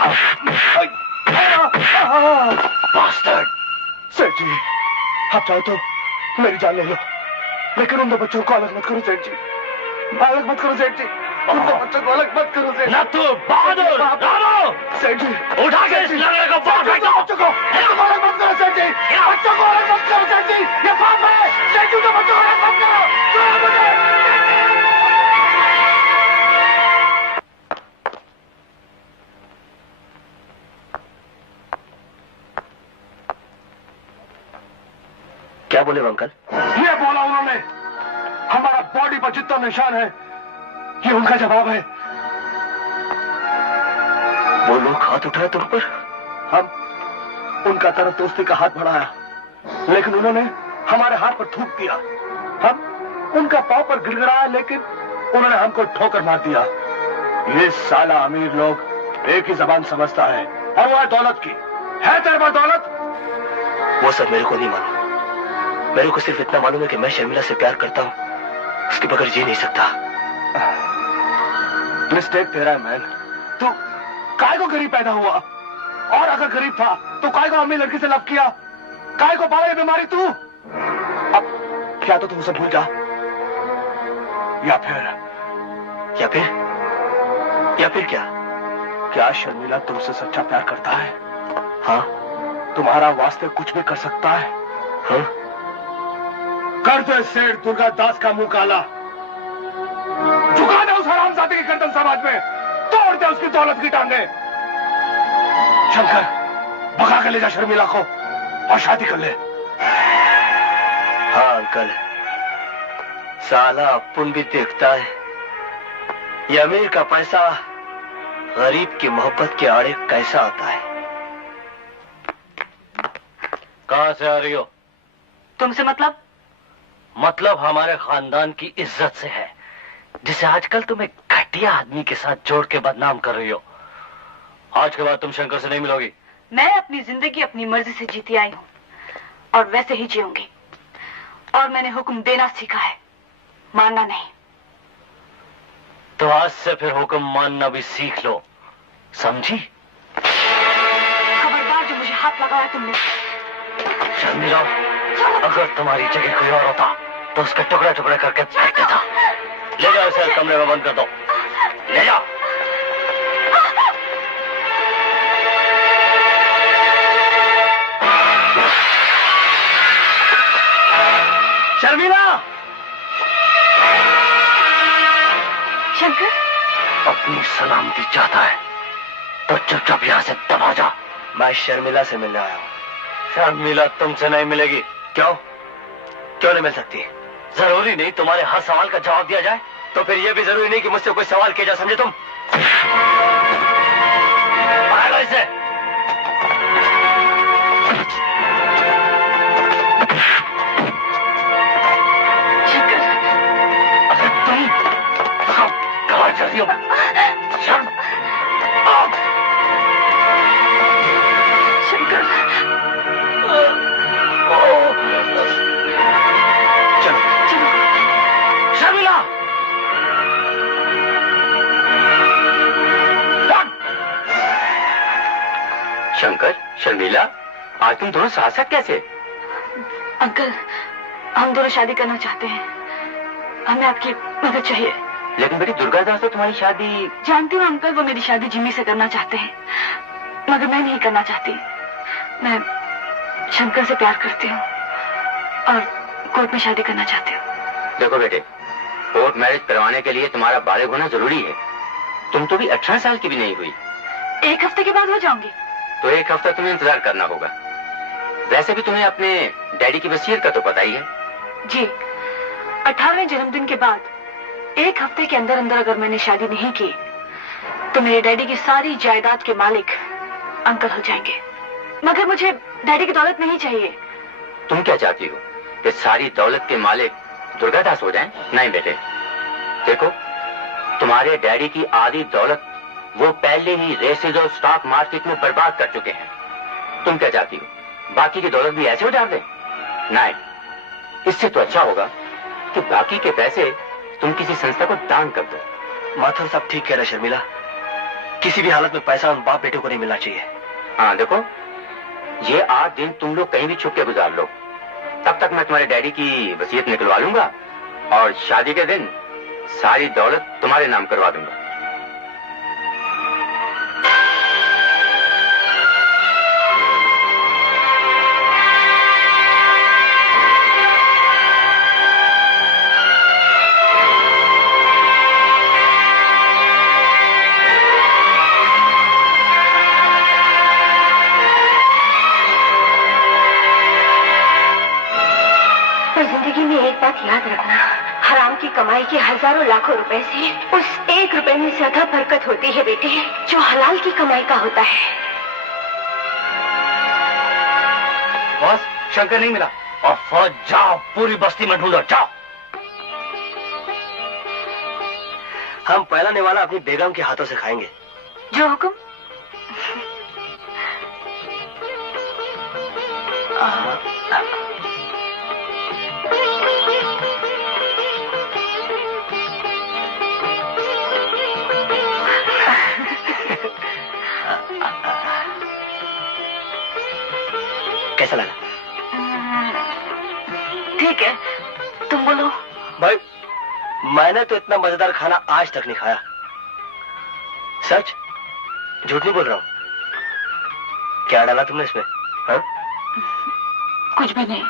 सेठ जी, आप चाहो तो मेरी जान ले लो, लेकिन उन दो बच्चों को अलग मत करो सेठ जी, अलग मत करो सेठ जी, उन दो बच्चों को अलग मत करो सेठ। ना तू बहादुर, सेठ जी उठा के इस लड़के को बाहर फेंको। बच्चों को अलग मत करो सेठ जी, बच्चों को अलग मत करो सेठ जी, ये पाप है सेठ जी, तो बच्चों को अलग मत करो। क्या बोले अंकल? ये बोला उन्होंने, हमारा बॉडी पर जितना निशान है ये उनका जवाब है। वो लोग हाथ उठाए तुम पर? हम उनका तरफ दोस्ती का हाथ बढ़ाया, लेकिन उन्होंने हमारे हाथ पर थूक दिया। हम उनका पांव पर गिड़गिड़ाया, लेकिन उन्होंने हमको ठोकर मार दिया। ये साला अमीर लोग एक ही जबान समझता है, और वो है दौलत की। है तेरे पास दौलत? वो सब मेरे को नहीं मालूम, मेरे को सिर्फ इतना मालूम है कि मैं शर्मिला से प्यार करता हूँ, उसके बगैर जी नहीं सकता। मिस्टेक तेरा है मैन, तू काय को गरीब पैदा हुआ, और अगर गरीब था तो काय को अमीर लड़की से लव किया, काय को पाला ये बीमारी तू। अब क्या तो तू उसे भूल जा, या फिर क्या शर्मिला तुमसे सच्चा प्यार करता है? हाँ। तुम्हारा वास्ते कुछ भी कर सकता है? हाँ? कर दे सेठ दुर्गा दास का मुंह काला, झुका दे उस हरामजादे की गर्दन समाज में, तोड़ दे उसकी दौलत की टांगे। शंकर, भगा कर ले जा शर्मिला को और शादी कर ले। हाँ अंकल, साला अपुन भी देखता है ये अमीर का पैसा गरीब की मोहब्बत के आड़े कैसा आता है। कहां से आ रही हो? तुमसे मतलब हमारे खानदान की इज्जत से है, जिसे आजकल तुम एक घटिया आदमी के साथ जोड़ के बदनाम कर रही हो। आज के बाद तुम शंकर से नहीं मिलोगी। मैं अपनी जिंदगी अपनी मर्जी से जीती आई हूँ और वैसे ही जीऊंगी, और मैंने हुक्म देना सीखा है, मानना नहीं। तो आज से फिर हुक्म मानना भी सीख लो, समझी? खबरदार जो मुझे हाथ लगाया तुमने। शर्मिला, अगर तुम्हारी जगह कोई और होता तो उसके टुकड़े टुकड़े करके फेंक देता, ले जाओ इसे कमरे में बंद कर दो, ले जाओ। शर्मिला! शंकर, अपनी सलामती चाहता है तो चुपचाप यहाँ से दबा जा। मैं शर्मिला से मिलने आया हूँ। शर्मिला तुमसे नहीं मिलेगी। क्यों? क्यों नहीं मिल सकती? जरूरी नहीं तुम्हारे हर सवाल का जवाब दिया जाए, तो फिर यह भी जरूरी नहीं कि मुझसे कोई सवाल किया जा, समझे तुम? भागो इससे। चल रही हो? शंकर, चलो चलो। शर्मिला! शंकर, शर्मिला, आज तुम दोनों साथ साथ कैसे? अंकल, हम दोनों शादी करना चाहते हैं। हमें आपकी मदद चाहिए। लेकिन बेटी दुर्गा दास तो तुम्हारी शादी... जानती हूँ अंकल, वो मेरी शादी जिम्मी से करना चाहते हैं, मगर मैं नहीं करना चाहती। मैं शंकर से प्यार करती हूँ और कोर्ट में शादी करना चाहती हूँ। देखो बेटे, कोर्ट मैरिज करवाने के लिए तुम्हारा बालिग होना जरूरी है। तुम तो भी 18 साल की भी नहीं हुई। 1 हफ्ते के बाद हो जाऊंगी। तो 1 हफ्ता तुम्हें इंतजार करना होगा। वैसे भी तुम्हें अपने डैडी की वसीयत का तो पता ही है। जी, 18वें जन्मदिन के बाद 1 हफ्ते के अंदर अंदर अगर मैंने शादी नहीं की तो मेरे डैडी की सारी जायदाद के मालिक अंकल हो जाएंगे। मगर मुझे डैडी की दौलत नहीं चाहिए। तुम क्या चाहती हो कि सारी दौलत के मालिक दुर्गादास हो जाएं? नहीं बेटे, देखो तुम्हारे डैडी की आधी दौलत वो पहले ही रेसेज और स्टॉक मार्केट में बर्बाद कर चुके हैं। तुम क्या चाहती हो बाकी की दौलत भी ऐसे उजाड़ दें? नहीं, इससे तो अच्छा होगा कि बाकी के पैसे तुम किसी संस्था को दान कर दो। माथुर साहब ठीक कह रहे शर्मिला, किसी भी हालत में पैसा उन बाप बेटे को नहीं मिलना चाहिए। हाँ देखो, ये 8 दिन तुम लोग कहीं भी छुप के गुजार लो, तब तक मैं तुम्हारे डैडी की वसीयत निकलवा लूंगा और शादी के दिन सारी दौलत तुम्हारे नाम करवा दूंगा। जिंदगी में एक बात याद रखना, हराम की कमाई के हजारों लाखों रुपए से उस 1 रुपए में ज्यादा बरकत होती है बेटे जो हलाल की कमाई का होता है। बॉस, शंकर नहीं मिला। और फौज जाओ, पूरी बस्ती में ढूंढो, जाओ। हम पहला निवाला अपनी बेगम के हाथों से खाएंगे। जो हुक्म। कैसा लगा? ठीक है, तुम बोलो। भाई, मैंने तो इतना मजेदार खाना आज तक नहीं खाया। सच, झूठ नहीं बोल रहा हूँ। क्या डाला तुमने इसमें? हाँ? कुछ भी नहीं,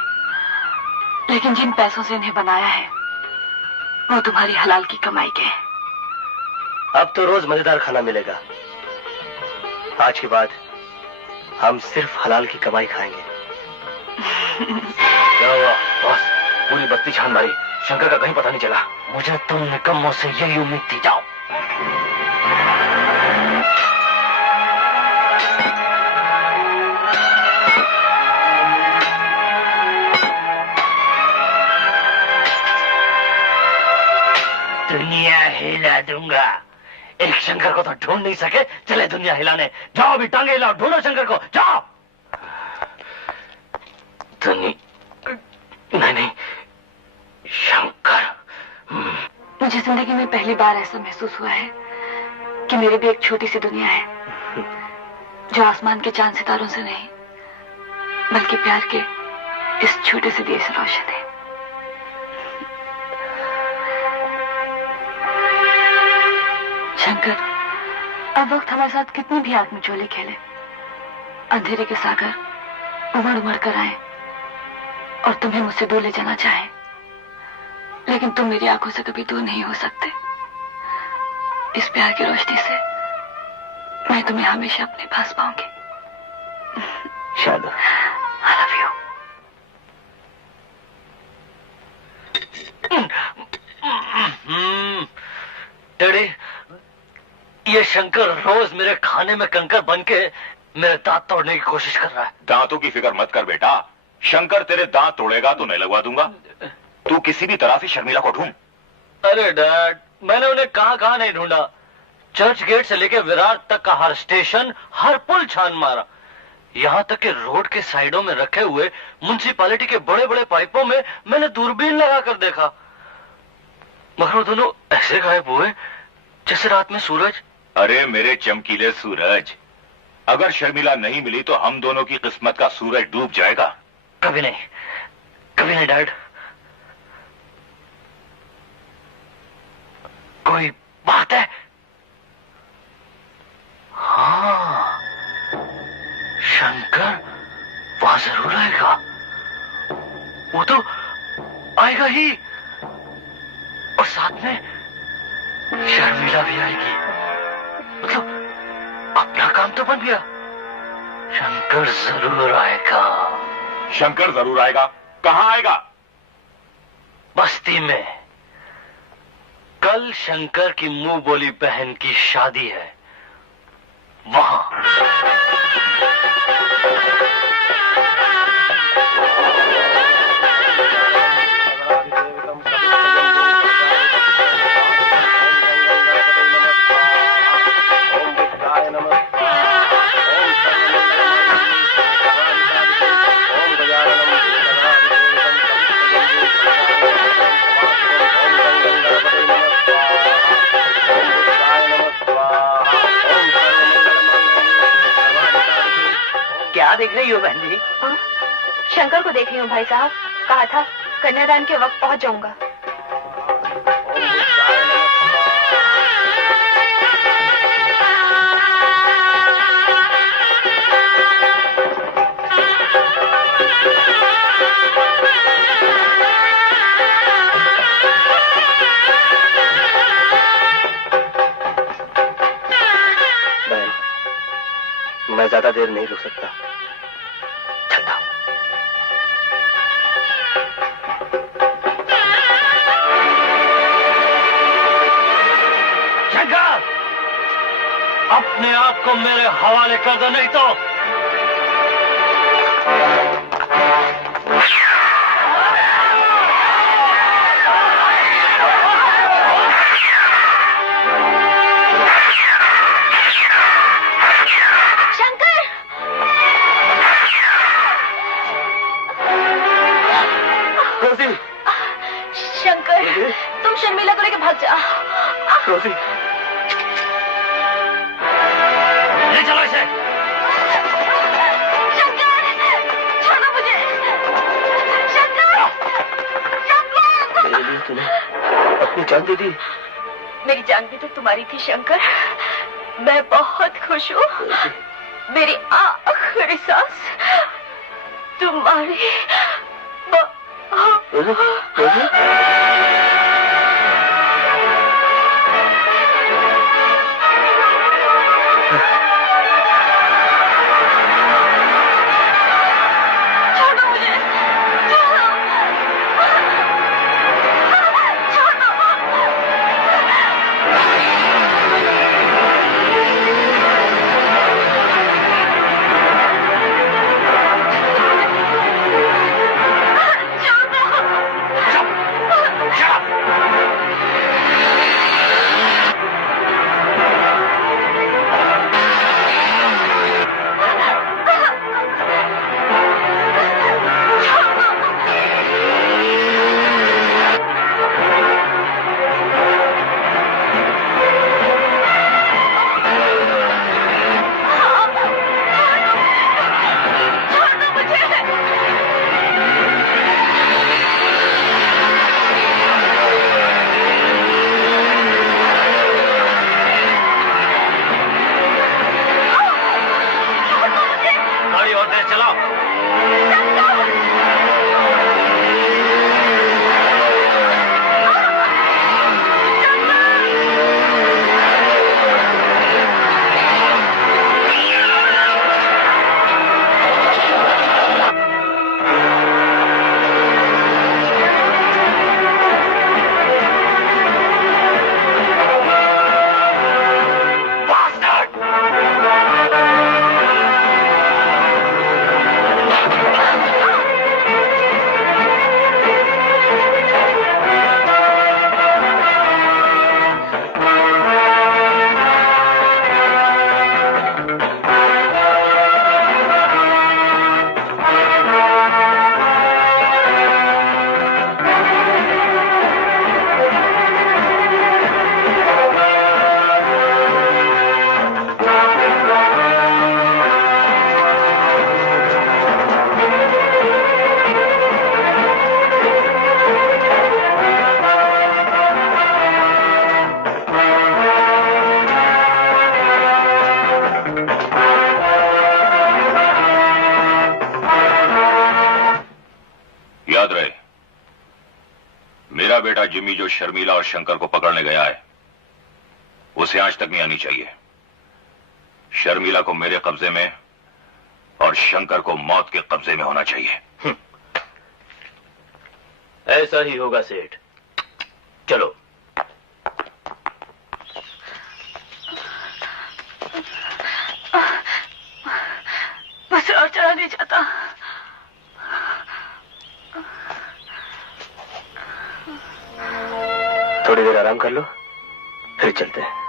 लेकिन जिन पैसों से इन्हें बनाया है वो तुम्हारी हलाल की कमाई के हैं। अब तो रोज मजेदार खाना मिलेगा। आज के बाद हम सिर्फ हलाल की कमाई खाएंगे। क्या हुआ बॉस? पूरी बस्ती छान मारी, शंकर का कहीं पता नहीं चला। मुझे तुम निकम्मों से यही उम्मीद थी। जाओ। दुनिया हिला दूंगा। एक शंकर को तो ढूंढ नहीं सके, चले दुनिया हिलाने। जाओ भी, टांगे हिलाओ, ढूंढो शंकर को, जाओ। नहीं, शंकर। मुझे जिंदगी में पहली बार ऐसा महसूस हुआ है कि मेरी भी एक छोटी सी दुनिया है जो आसमान के चांद सितारों से नहीं बल्कि प्यार के इस छोटे से दिए से रोशन है। शंकर, अब वक्त हमारे साथ कितनी भी आग में चोली खेले, अंधेरे के सागर उमड़ उमड़ कर आए और तुम्हें मुझसे दूर ले जाना चाहे, लेकिन तुम मेरी आंखों से कभी दूर नहीं हो सकते। इस प्यार की रोशनी से मैं तुम्हें हमेशा अपने पास पाऊंगी। शायद I love you। डैडी, ये शंकर रोज मेरे खाने में कंकर बन के मेरे दांत तोड़ने की कोशिश कर रहा है। दांतों की फिक्र मत कर बेटा, शंकर तेरे दांत तोड़ेगा तो नहीं लगवा दूंगा। तू किसी भी तरह से शर्मिला को ढूंढ। अरे डैड, मैंने उन्हें कहां नहीं ढूंढा। चर्च गेट से लेकर विरार तक का हर स्टेशन, हर पुल छान मारा, यहां तक कि रोड के साइडों में रखे हुए म्युनिसिपैलिटी के बड़े बड़े पाइपों में मैंने दूरबीन लगा कर देखा, मगर वो दोनों ऐसे गायब हुए जैसे रात में सूरज। अरे मेरे चमकीले सूरज, अगर शर्मिला नहीं मिली तो हम दोनों की किस्मत का सूरज डूब जाएगा। कभी नहीं डैड। कोई बात है? हाँ, शंकर वहां जरूर आएगा, वो तो आएगा ही, और साथ में शर्मिला भी आएगी। मतलब अपना काम तो बन गया। शंकर जरूर आएगा। शंकर जरूर आएगा? कहां आएगा? बस्ती में। कल शंकर की मुंह बोली बहन की शादी है, वहां। क्या देख रही हो बहन जी? शंकर को देख रही हूँ भाई साहब। कहा था कन्यादान के वक्त पहुंच जाऊंगा। मैं ज्यादा देर नहीं रुक सकता। चलता हूं। शंकर, अपने आप को मेरे हवाले कर दो, नहीं तो तुम शर्मिला को लेकर भाग जा। रोजी, ले चलो इसे। शंकर, छोड़ो मुझे। शंकर, शंकर। मेरे लिए तूने अपनी जान दे दी। मेरी जान भी तो तुम्हारी थी शंकर। मैं बहुत खुश हूँ। मेरी आखिरी सांस तुम्हारी। शंकर! आदमी जो शर्मिला और शंकर को पकड़ने गया है उसे आज तक नहीं आनी चाहिए। शर्मिला को मेरे कब्जे में और शंकर को मौत के कब्जे में होना चाहिए। ऐसा ही होगा सेठ। चलो। बस और चला नहीं जाता। थोड़ी देर आराम कर लो, फिर चलते हैं।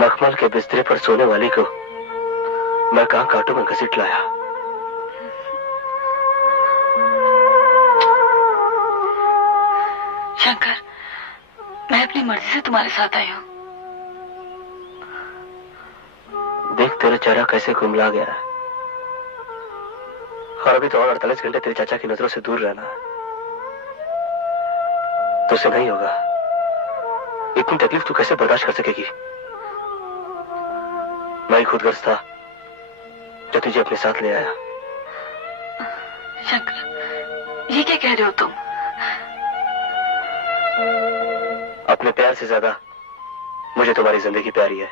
मखमल के बिस्तरे पर सोने वाली को मैं कहां कांटों में घसीट लाया। शंकर, मैं अपनी मर्जी से तुम्हारे साथ आई हूँ। देख तेरा चेहरा कैसे कुमला गया है, और अभी तो और 48 घंटे तेरे चाचा की नजरों से दूर रहना है। तुझसे नहीं होगा। इतनी तकलीफ तू कैसे बर्दाश्त कर सकेगी? मैं ही खुदगर्ज था जो तुझे अपने साथ ले आया। शंकर, ये क्या कह रहे हो तुम? अपने प्यार से ज्यादा मुझे तुम्हारी जिंदगी प्यारी है।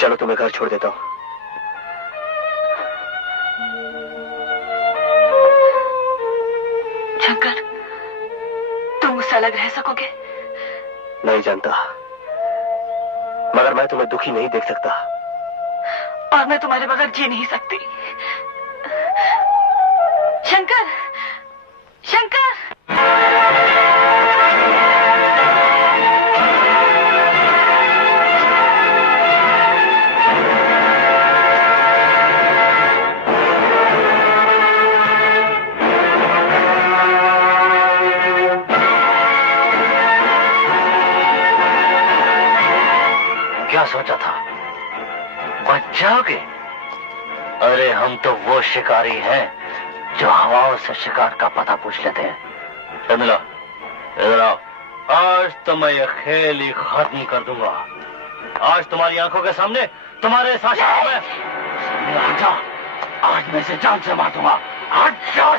चलो तुम्हें घर छोड़ देता हूं। शंकर, तुम मुझसे अलग रह सकोगे? नहीं जानता, मगर मैं तुम्हें दुखी नहीं देख सकता। और मैं तुम्हारे बगैर जी नहीं सकती। शंकर, शंकर! क्या सोचा था? बच जाओगे? अरे हम तो वो शिकारी हैं जो हवाओं से शिकार का पता पूछ लेते हैं। शर्मिला, इधर आओ। आज तो मैं ये खेल ही खत्म कर दूंगा। आज तुम्हारी आंखों के सामने तुम्हारे साथ में हट जा। आज मैं इसे जान से मार दूंगा। हट जा।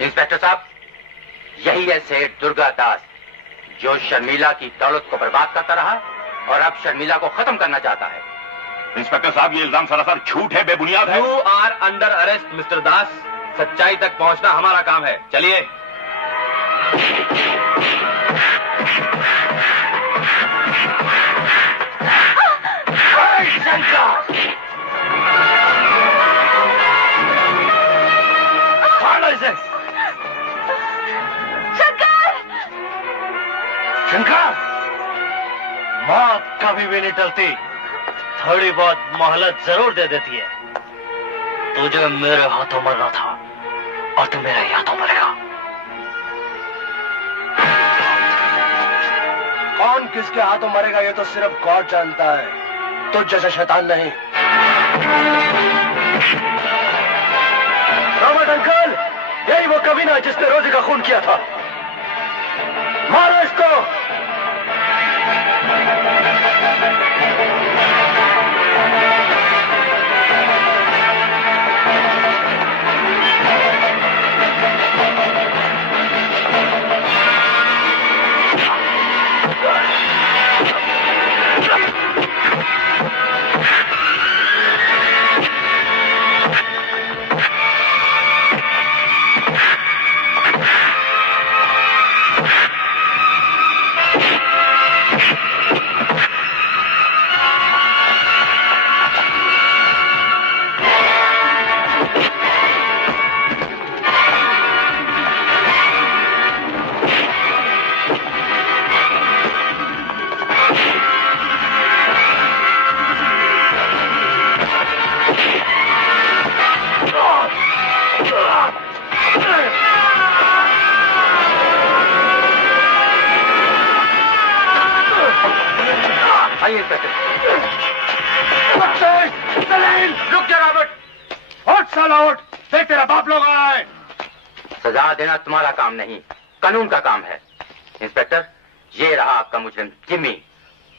इंस्पेक्टर साहब, यही है सेठ दुर्गा दास जो शर्मिला की दौलत को बर्बाद करता रहा और अब शर्मिला को खत्म करना चाहता है। इंस्पेक्टर साहब, ये इल्जाम सरासर झूठ है, बेबुनियाद है। You are under arrest mister Das. सच्चाई तक पहुंचना हमारा काम है। चलिए। शंकर, मौत कभी भी नहीं टलती। थोड़ी बहुत मोहलत जरूर दे देती है। तुझे मेरे हाथों मरना था और तू मेरे ही हाथों मरेगा। कौन किसके हाथों मरेगा ये तो सिर्फ गॉड जानता है, तुझ जैसा शैतान नहीं। रॉबर्ट अंकल, यही वो कमीना है जिसने रोजी का खून किया था। मारो इसको। साला उठ, देख तेरा बाप लोग आया है। सजा देना तुम्हारा काम नहीं, कानून का काम है। इंस्पेक्टर, ये रहा आपका मुजरिम जिम्मी,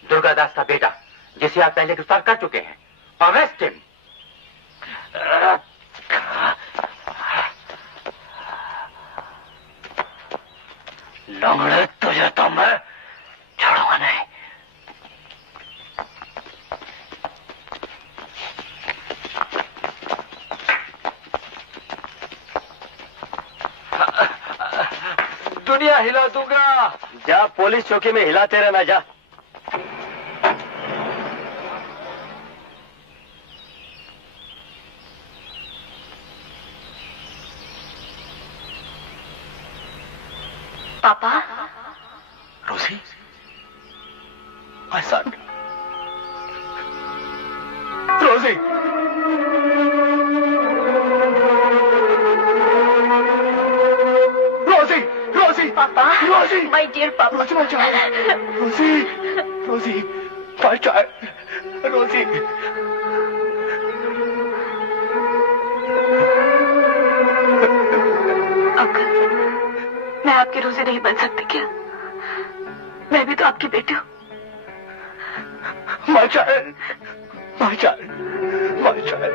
दुर्गादास का बेटा, जिसे आप पहले गिरफ्तार कर चुके हैं। Arrest him. लंगड़े, तुझे तो मैं छोड़ूंगा नहीं। दुनिया हिला दूंगा। जा पुलिस चौकी में हिलाते रहना, जा। पापा, रोजी, माय सन, रोजी, रोजी, रोजी, पापा, रोजी, माय डियर पापा, रोजी, माय चाइल्ड, रोजी, रोजी, माय चाइल्ड, रोजी। अंकल, मैं आपकी रोजी नहीं बन सकती क्या? मैं भी तो आपकी बेटी हूँ। My child, my child, my child.